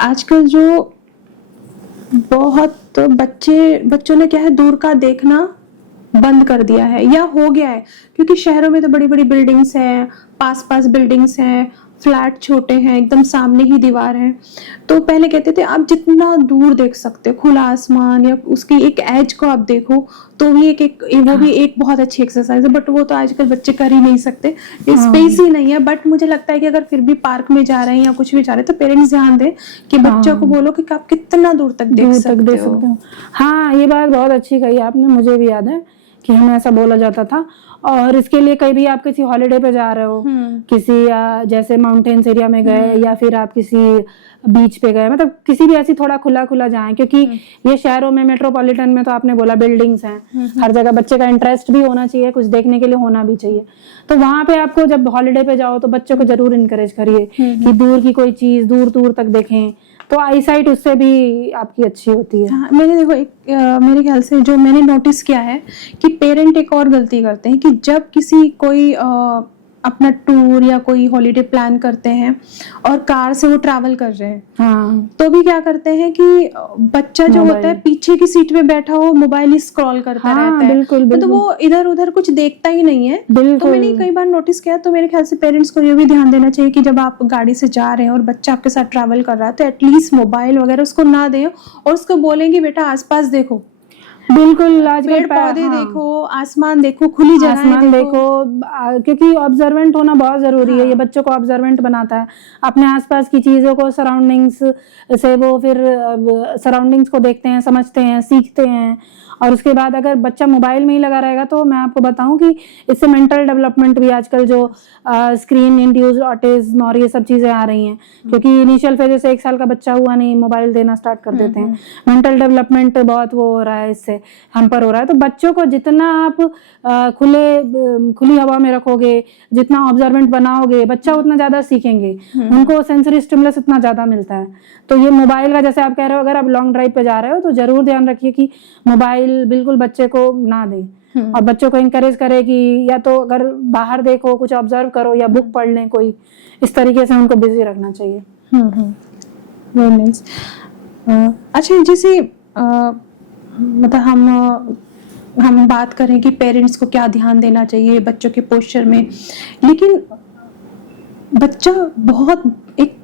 आजकल जो बहुत बच्चों ने क्या है, दूर का देखना बंद कर दिया है या हो गया है, क्योंकि शहरों में तो बड़ी बड़ी बिल्डिंग्स हैं, पास बिल्डिंग्स हैं, फ्लैट छोटे हैं, एकदम सामने ही दीवार है। तो पहले कहते थे आप जितना दूर देख सकते हो, खुला आसमान या उसकी एक एज को आप देखो, तो भी वो भी एक बहुत अच्छी एक्सरसाइज है, बट वो तो आजकल बच्चे कर ही नहीं सकते, स्पेस ही नहीं है। बट मुझे लगता है कि अगर फिर भी पार्क में जा रहे हैं या कुछ भी जा रहे हैं, तो पेरेंट्स ध्यान दें कि बच्चों को बोलो कि आप कितना दूर तक देख सकते हो। हाँ, ये बात बहुत अच्छी कही आपने, मुझे भी याद है कि हमें ऐसा बोला जाता था। और इसके लिए कहीं भी आप किसी हॉलिडे पे जा रहे हो, किसी जैसे माउंटेन्स एरिया में गए, या फिर आप किसी बीच पे गए, मतलब किसी भी ऐसी थोड़ा खुला जाएं, क्योंकि ये शहरों में, मेट्रोपॉलिटन में तो आपने बोला बिल्डिंग्स हैं, हर जगह बच्चे का इंटरेस्ट भी होना चाहिए, कुछ देखने के लिए होना भी चाहिए। तो वहां पे आपको जब हॉलिडे पे जाओ तो बच्चों को जरूर इनकरेज करिए कि दूर की कोई चीज दूर तक देखें, तो आई साइट उससे भी आपकी अच्छी होती है। हाँ, मैंने देखो मेरे ख्याल से जो मैंने नोटिस किया है कि पेरेंट एक और गलती करते हैं कि जब किसी कोई अपना टूर या कोई हॉलीडे प्लान करते हैं और कार से वो ट्रैवल कर रहे हैं, हाँ तो भी क्या करते हैं कि बच्चा जो मोबाइल। होता है पीछे की सीट में बैठा हो मोबाइल ही स्क्रॉल करता हाँ, रहता है, बिल्कुल, तो बिल्कुल। वो इधर उधर कुछ देखता ही नहीं है। तो बिल्कुल। मैंने कई बार नोटिस किया, तो मेरे ख्याल से पेरेंट्स को ये भी ध्यान देना चाहिए कि जब आप गाड़ी से जा रहे हैं और बच्चा आपके साथ ट्रैवल कर रहा है तो एटलीस्ट मोबाइल वगैरह उसको ना दें और उसको बोलें कि बेटा आसपास देखो, बिल्कुल आजकल पेड़ पौधे हाँ, देखो, आसमान देखो, खुली जगहें आसमान देखो। देखो, क्योंकि ऑब्जर्वेंट होना बहुत जरूरी है। हाँ। ये बच्चों को ऑब्जर्वेंट बनाता है, अपने आसपास की चीजों को, सराउंडिंग्स से वो फिर सराउंडिंग्स को देखते हैं, समझते हैं, सीखते हैं। और उसके बाद अगर बच्चा मोबाइल में ही लगा रहेगा तो मैं आपको बताऊं कि इससे मेंटल डेवलपमेंट भी आजकल जो स्क्रीन इंड्यूस्ड ऑटिज्म और ये सब चीजें आ रही हैं, क्योंकि इनिशियल फेज से 1 साल का बच्चा हुआ नहीं मोबाइल देना स्टार्ट कर देते हैं, मेंटल डेवलपमेंट बहुत वो हो रहा है, इससे हैम्पर हो रहा है। तो बच्चों को जितना आप खुली हवा में रखोगे, जितना ऑब्जर्वेंट बनाओगे, बच्चा उतना ज्यादा सीखेंगे, उनको सेंसरी स्टिमुलस उतना ज्यादा मिलता है। तो ये मोबाइल का, जैसे आप कह रहे हो, अगर आप लॉन्ग ड्राइव पे जा रहे हो तो जरूर ध्यान रखिए कि मोबाइल बिल्कुल बच्चे को ना दें, और बच्चों को इंकरेज करे कि या तो अगर बाहर देखो, कुछ ऑब्जर्व करो, या बुक पढ़ लें कोई, इस तरीके से उनको बिजी रखना चाहिए। Very nice. अच्छा, जैसे मतलब हम बात करें कि पेरेंट्स को क्या ध्यान देना चाहिए बच्चों के पोस्चर में, लेकिन बच्चा बहुत एक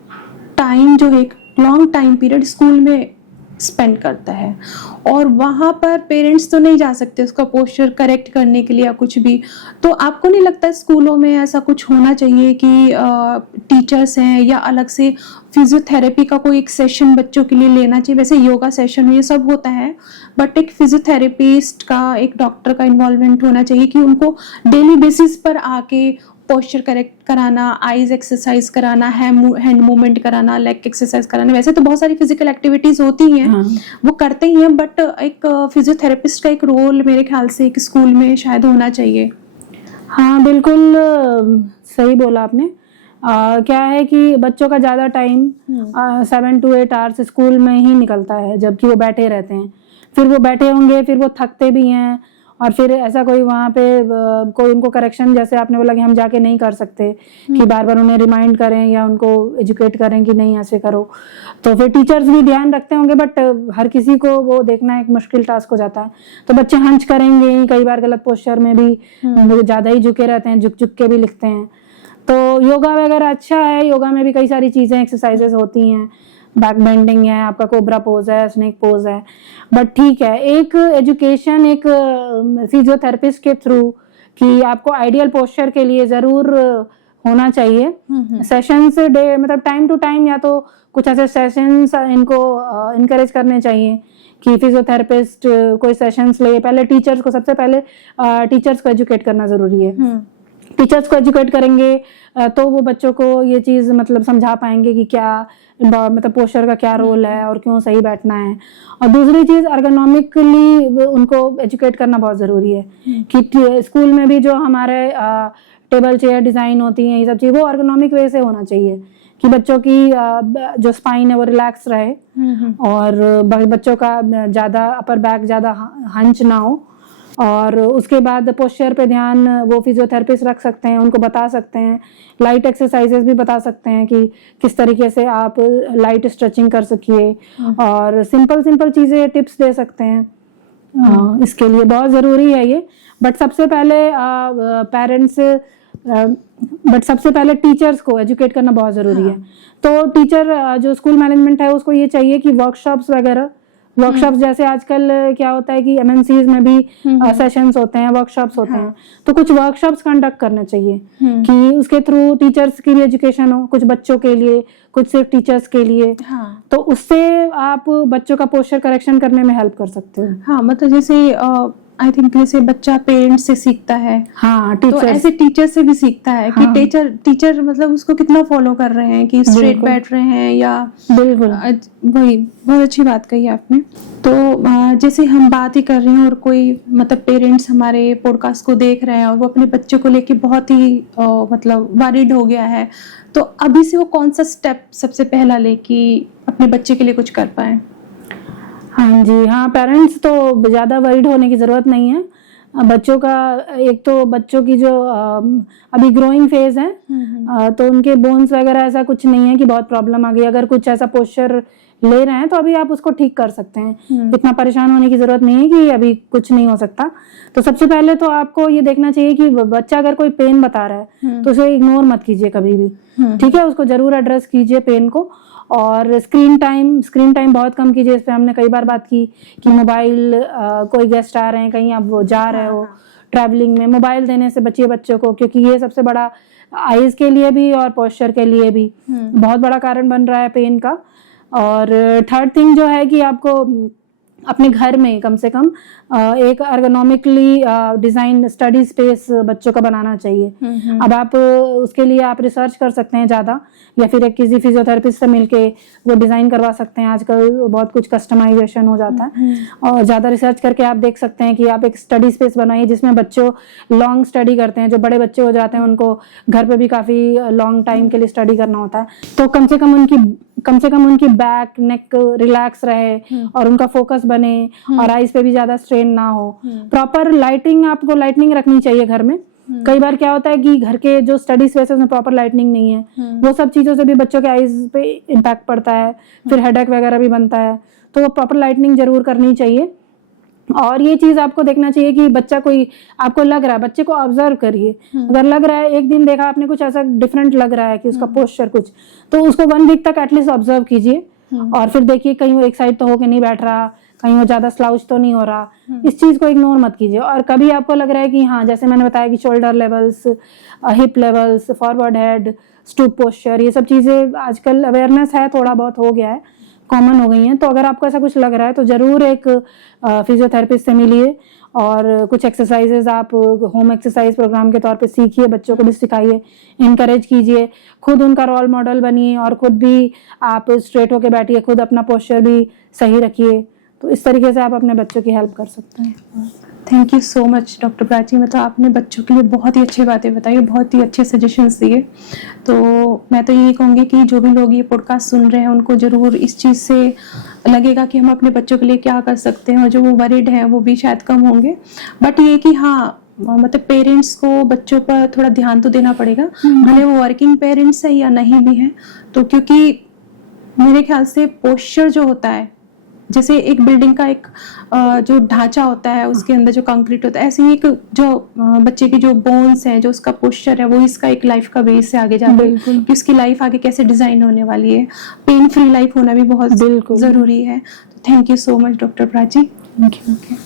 टाइम जो है, एक लॉन्ग टाइम पीरियड स्कूल में स्पेंड करता है और वहाँ पर पेरेंट्स तो नहीं जा सकते उसका पोस्चर करेक्ट करने के लिए या कुछ भी। तो आपको नहीं लगता स्कूलों में ऐसा कुछ होना चाहिए कि टीचर्स हैं या अलग से फिजियोथेरेपी का कोई एक सेशन बच्चों के लिए लेना चाहिए? वैसे योगा सेशन ये सब होता है, बट एक फिजियोथेरेपिस्ट का, एक डॉक्टर का इन्वॉल्वमेंट होना चाहिए कि उनको डेली बेसिस पर आके पोस्चर करेक्ट कराना, आईज एक्सरसाइज कराना, हैंड मूवमेंट कराना, लेग एक्सरसाइज कराना। वैसे तो बहुत सारी फिजिकल एक्टिविटीज होती हैं, वो करते ही हैं, बट एक फिजियोथेरेपिस्ट का एक रोल मेरे ख्याल से एक स्कूल में शायद होना चाहिए। हाँ बिल्कुल, सही बोला आपने। क्या है कि बच्चों का ज़्यादा टाइम 7 to 8 आवर्स स्कूल में ही निकलता है, जबकि वो बैठे रहते हैं। फिर वो बैठे होंगे, फिर वो थकते भी हैं, और फिर ऐसा कोई वहाँ पे कोई उनको करेक्शन, जैसे आपने बोला कि हम जाके नहीं कर सकते, कि बार बार उन्हें रिमाइंड करें या उनको एजुकेट करें कि नहीं ऐसे करो। तो फिर टीचर्स भी ध्यान रखते होंगे, बट हर किसी को वो देखना एक मुश्किल टास्क हो जाता है। तो बच्चे हंच करेंगे ही, कई बार गलत पोस्चर में भी ज़्यादा ही झुके रहते हैं, झुक झुक के भी लिखते हैं। तो योगा वगैरह अच्छा है, योगा में भी कई सारी चीज़ें, एक्सरसाइजेज होती हैं, बैक बेंडिंग है, आपका कोबरा पोज है, स्नेक पोज है। बट ठीक है, एक एजुकेशन एक फिजियोथेरेपिस्ट के थ्रू कि आपको आइडियल पोस्चर के लिए जरूर होना चाहिए सेशंस, डे मतलब टाइम टू टाइम, या तो कुछ ऐसे सेशंस इनको इनकरेज करने चाहिए कि फिजियोथेरेपिस्ट कोई सेशंस ले। पहले टीचर्स को, सबसे पहले टीचर्स को एजुकेट करना जरूरी है। टीचर्स को एजुकेट करेंगे तो वो बच्चों को ये चीज मतलब समझा पाएंगे कि क्या मतलब पोस्चर का क्या रोल है और क्यों सही बैठना है। और दूसरी चीज, अर्गोनॉमिकली उनको एजुकेट करना बहुत जरूरी है कि स्कूल में भी जो हमारे टेबल चेयर डिजाइन होती हैं, ये सब चीज वो अर्गोनॉमिक वे से होना चाहिए कि बच्चों की जो स्पाइन है वो रिलैक्स रहे, और बच्चों का ज्यादा अपर बैक ज्यादा हंच ना हो। और उसके बाद पोस्चर पे ध्यान वो फिजियोथेरेपिस्ट रख सकते हैं, उनको बता सकते हैं, लाइट एक्सरसाइजेस भी बता सकते हैं कि किस तरीके से आप लाइट स्ट्रेचिंग कर सकिए, और सिंपल चीजें, टिप्स दे सकते हैं। इसके लिए बहुत जरूरी है ये। बट सबसे पहले पेरेंट्स, बट सबसे पहले टीचर्स को एजुकेट करना बहुत जरूरी है। तो टीचर जो स्कूल मैनेजमेंट है उसको ये चाहिए कि वर्कशॉप्स वगैरह, वर्कशॉप्स जैसे आजकल क्या होता है कि एमएनसीज में भी सेशंस होते हैं, वर्कशॉप्स होते हैं, तो कुछ वर्कशॉप्स कंडक्ट करने चाहिए कि उसके थ्रू टीचर्स की भी एजुकेशन हो, कुछ बच्चों के लिए, कुछ सिर्फ टीचर्स के लिए। तो उससे आप बच्चों का पोस्चर करेक्शन करने में हेल्प कर सकते हो। हाँ, मतलब जैसे आई थिंक जैसे बच्चा पेरेंट्स से सीखता है, हाँ, तो ऐसे टीचर से भी सीखता है कि टीचर मतलब उसको कितना फॉलो कर रहे हैं, कि स्ट्रेट बैठ रहे हैं या बिल्कुल। वही बहुत अच्छी बात कही आपने। तो जैसे हम बात ही कर रहे हैं और कोई मतलब पेरेंट्स हमारे पॉडकास्ट को देख रहे हैं और वो अपने बच्चे को लेके बहुत ही मतलब वरीड हो गया है, तो अभी से वो कौन सा स्टेप सबसे पहला ले कि अपने बच्चे के लिए कुछ कर पाए? हाँ जी, हाँ, पेरेंट्स तो ज़्यादा वरीड होने की ज़रूरत नहीं है। बच्चों का एक तो बच्चों की जो अभी ग्रोइंग फेज है, तो उनके बोन्स वगैरह ऐसा कुछ नहीं है कि बहुत प्रॉब्लम आ गई। अगर कुछ ऐसा पोस्चर ले रहे हैं तो अभी आप उसको ठीक कर सकते हैं, इतना परेशान होने की जरूरत नहीं है कि अभी कुछ नहीं हो सकता। तो सबसे पहले तो आपको ये देखना चाहिए कि बच्चा अगर कोई पेन बता रहा है तो उसे इग्नोर मत कीजिए कभी भी, ठीक है, उसको जरूर एड्रेस कीजिए पेन को। और स्क्रीन टाइम बहुत कम कीजिए। इस पे हमने कई बार बात की कि मोबाइल, कोई गेस्ट आ रहे हैं, कहीं आप जा रहे हो ट्रैवलिंग में, मोबाइल देने से बचिए बच्चों को, क्योंकि ये सबसे बड़ा आईज के लिए भी और पोस्चर के लिए भी बहुत बड़ा कारण बन रहा है पेन का। और थर्ड थिंग जो है कि आपको अपने घर में कम से कम एक अर्गोनॉमिकली डिजाइन स्टडी स्पेस बच्चों का बनाना चाहिए। अब आप उसके लिए आप रिसर्च कर सकते हैं ज्यादा, या फिर एक किसी फिजियोथेरेपिस्ट से मिलके वो डिजाइन करवा सकते हैं। आजकल बहुत कुछ कस्टमाइजेशन हो जाता है, और ज्यादा रिसर्च करके आप देख सकते हैं कि आप एक स्टडी स्पेस बनाइए जिसमें बच्चों लॉन्ग स्टडी करते हैं। जो बड़े बच्चे हो जाते हैं उनको घर पे भी काफी लॉन्ग टाइम के लिए स्टडी करना होता है, तो कम से कम उनकी बैक नेक रिलैक्स रहे और उनका फोकस बने और आईज पे भी ज्यादा स्ट्रेन ना हो। प्रॉपर लाइटिंग, आपको लाइटनिंग रखनी चाहिए घर में। कई बार क्या होता है कि घर के जो स्टडी स्पेसेस में प्रॉपर लाइटनिंग नहीं है, वो सब चीजों से भी बच्चों के आईज पे इम्पैक्ट पड़ता है, फिर हेडेक वगैरह भी बनता है। तो वो प्रॉपर लाइटनिंग जरूर करनी चाहिए। और ये चीज आपको देखना चाहिए कि बच्चा कोई आपको लग रहा है, बच्चे को ऑब्जर्व करिए। अगर लग रहा है, एक दिन देखा आपने कुछ ऐसा डिफरेंट लग रहा है कि उसका पोस्चर कुछ, तो उसको 1 वीक तक एटलीस्ट ऑब्जर्व कीजिए और फिर देखिए कहीं वो एक साइड तो होके नहीं बैठ रहा, कहीं वो ज्यादा स्लाउच तो नहीं हो रहा। इस चीज को इग्नोर मत कीजिए। और कभी आपको लग रहा है कि हाँ, जैसे मैंने बताया कि shoulder levels, hip levels, forward head, stoop posture, ये सब चीजें आजकल अवेयरनेस है, थोड़ा बहुत हो गया है, कॉमन हो गई हैं। तो अगर आपको ऐसा कुछ लग रहा है तो जरूर एक फिजियोथेरेपिस्ट से मिलिए और कुछ एक्सरसाइजेज आप होम एक्सरसाइज प्रोग्राम के तौर पे सीखिए, बच्चों को भी सिखाइए, इनकरेज कीजिए, खुद उनका रोल मॉडल बनिए और खुद भी आप स्ट्रेट होके बैठिए, खुद अपना पोस्चर भी सही रखिए। तो इस तरीके से आप अपने बच्चों की हेल्प कर सकते हैं। Thank you so much doctor Prachi, मतलब आपने बच्चों के लिए बहुत ही अच्छी बातें बताई, बहुत ही अच्छे सजेशंस दिए। तो मैं तो यही कहूँगी कि जो भी लोग ये पॉडकास्ट सुन रहे हैं उनको ज़रूर इस चीज़ से लगेगा कि हम अपने बच्चों के लिए क्या कर सकते हैं, और जो वो वरीड हैं वो भी शायद कम होंगे। बट ये कि हाँ, मतलब पेरेंट्स को बच्चों पर थोड़ा ध्यान तो देना पड़ेगा, भले वो वर्किंग पेरेंट्स है या नहीं भी है। तो क्योंकि मेरे ख्याल से पोस्चर जो होता है, जैसे एक बिल्डिंग का एक जो ढांचा होता है उसके अंदर जो कंक्रीट होता है, ऐसे ही एक जो बच्चे की जो बोन्स है, जो उसका पोस्चर है, वो इसका एक लाइफ का बेस से आगे जाता है कि उसकी लाइफ आगे कैसे डिजाइन होने वाली है। पेन फ्री लाइफ होना भी बहुत जरूरी है। Thank you so much doctor Prachi. Thank you.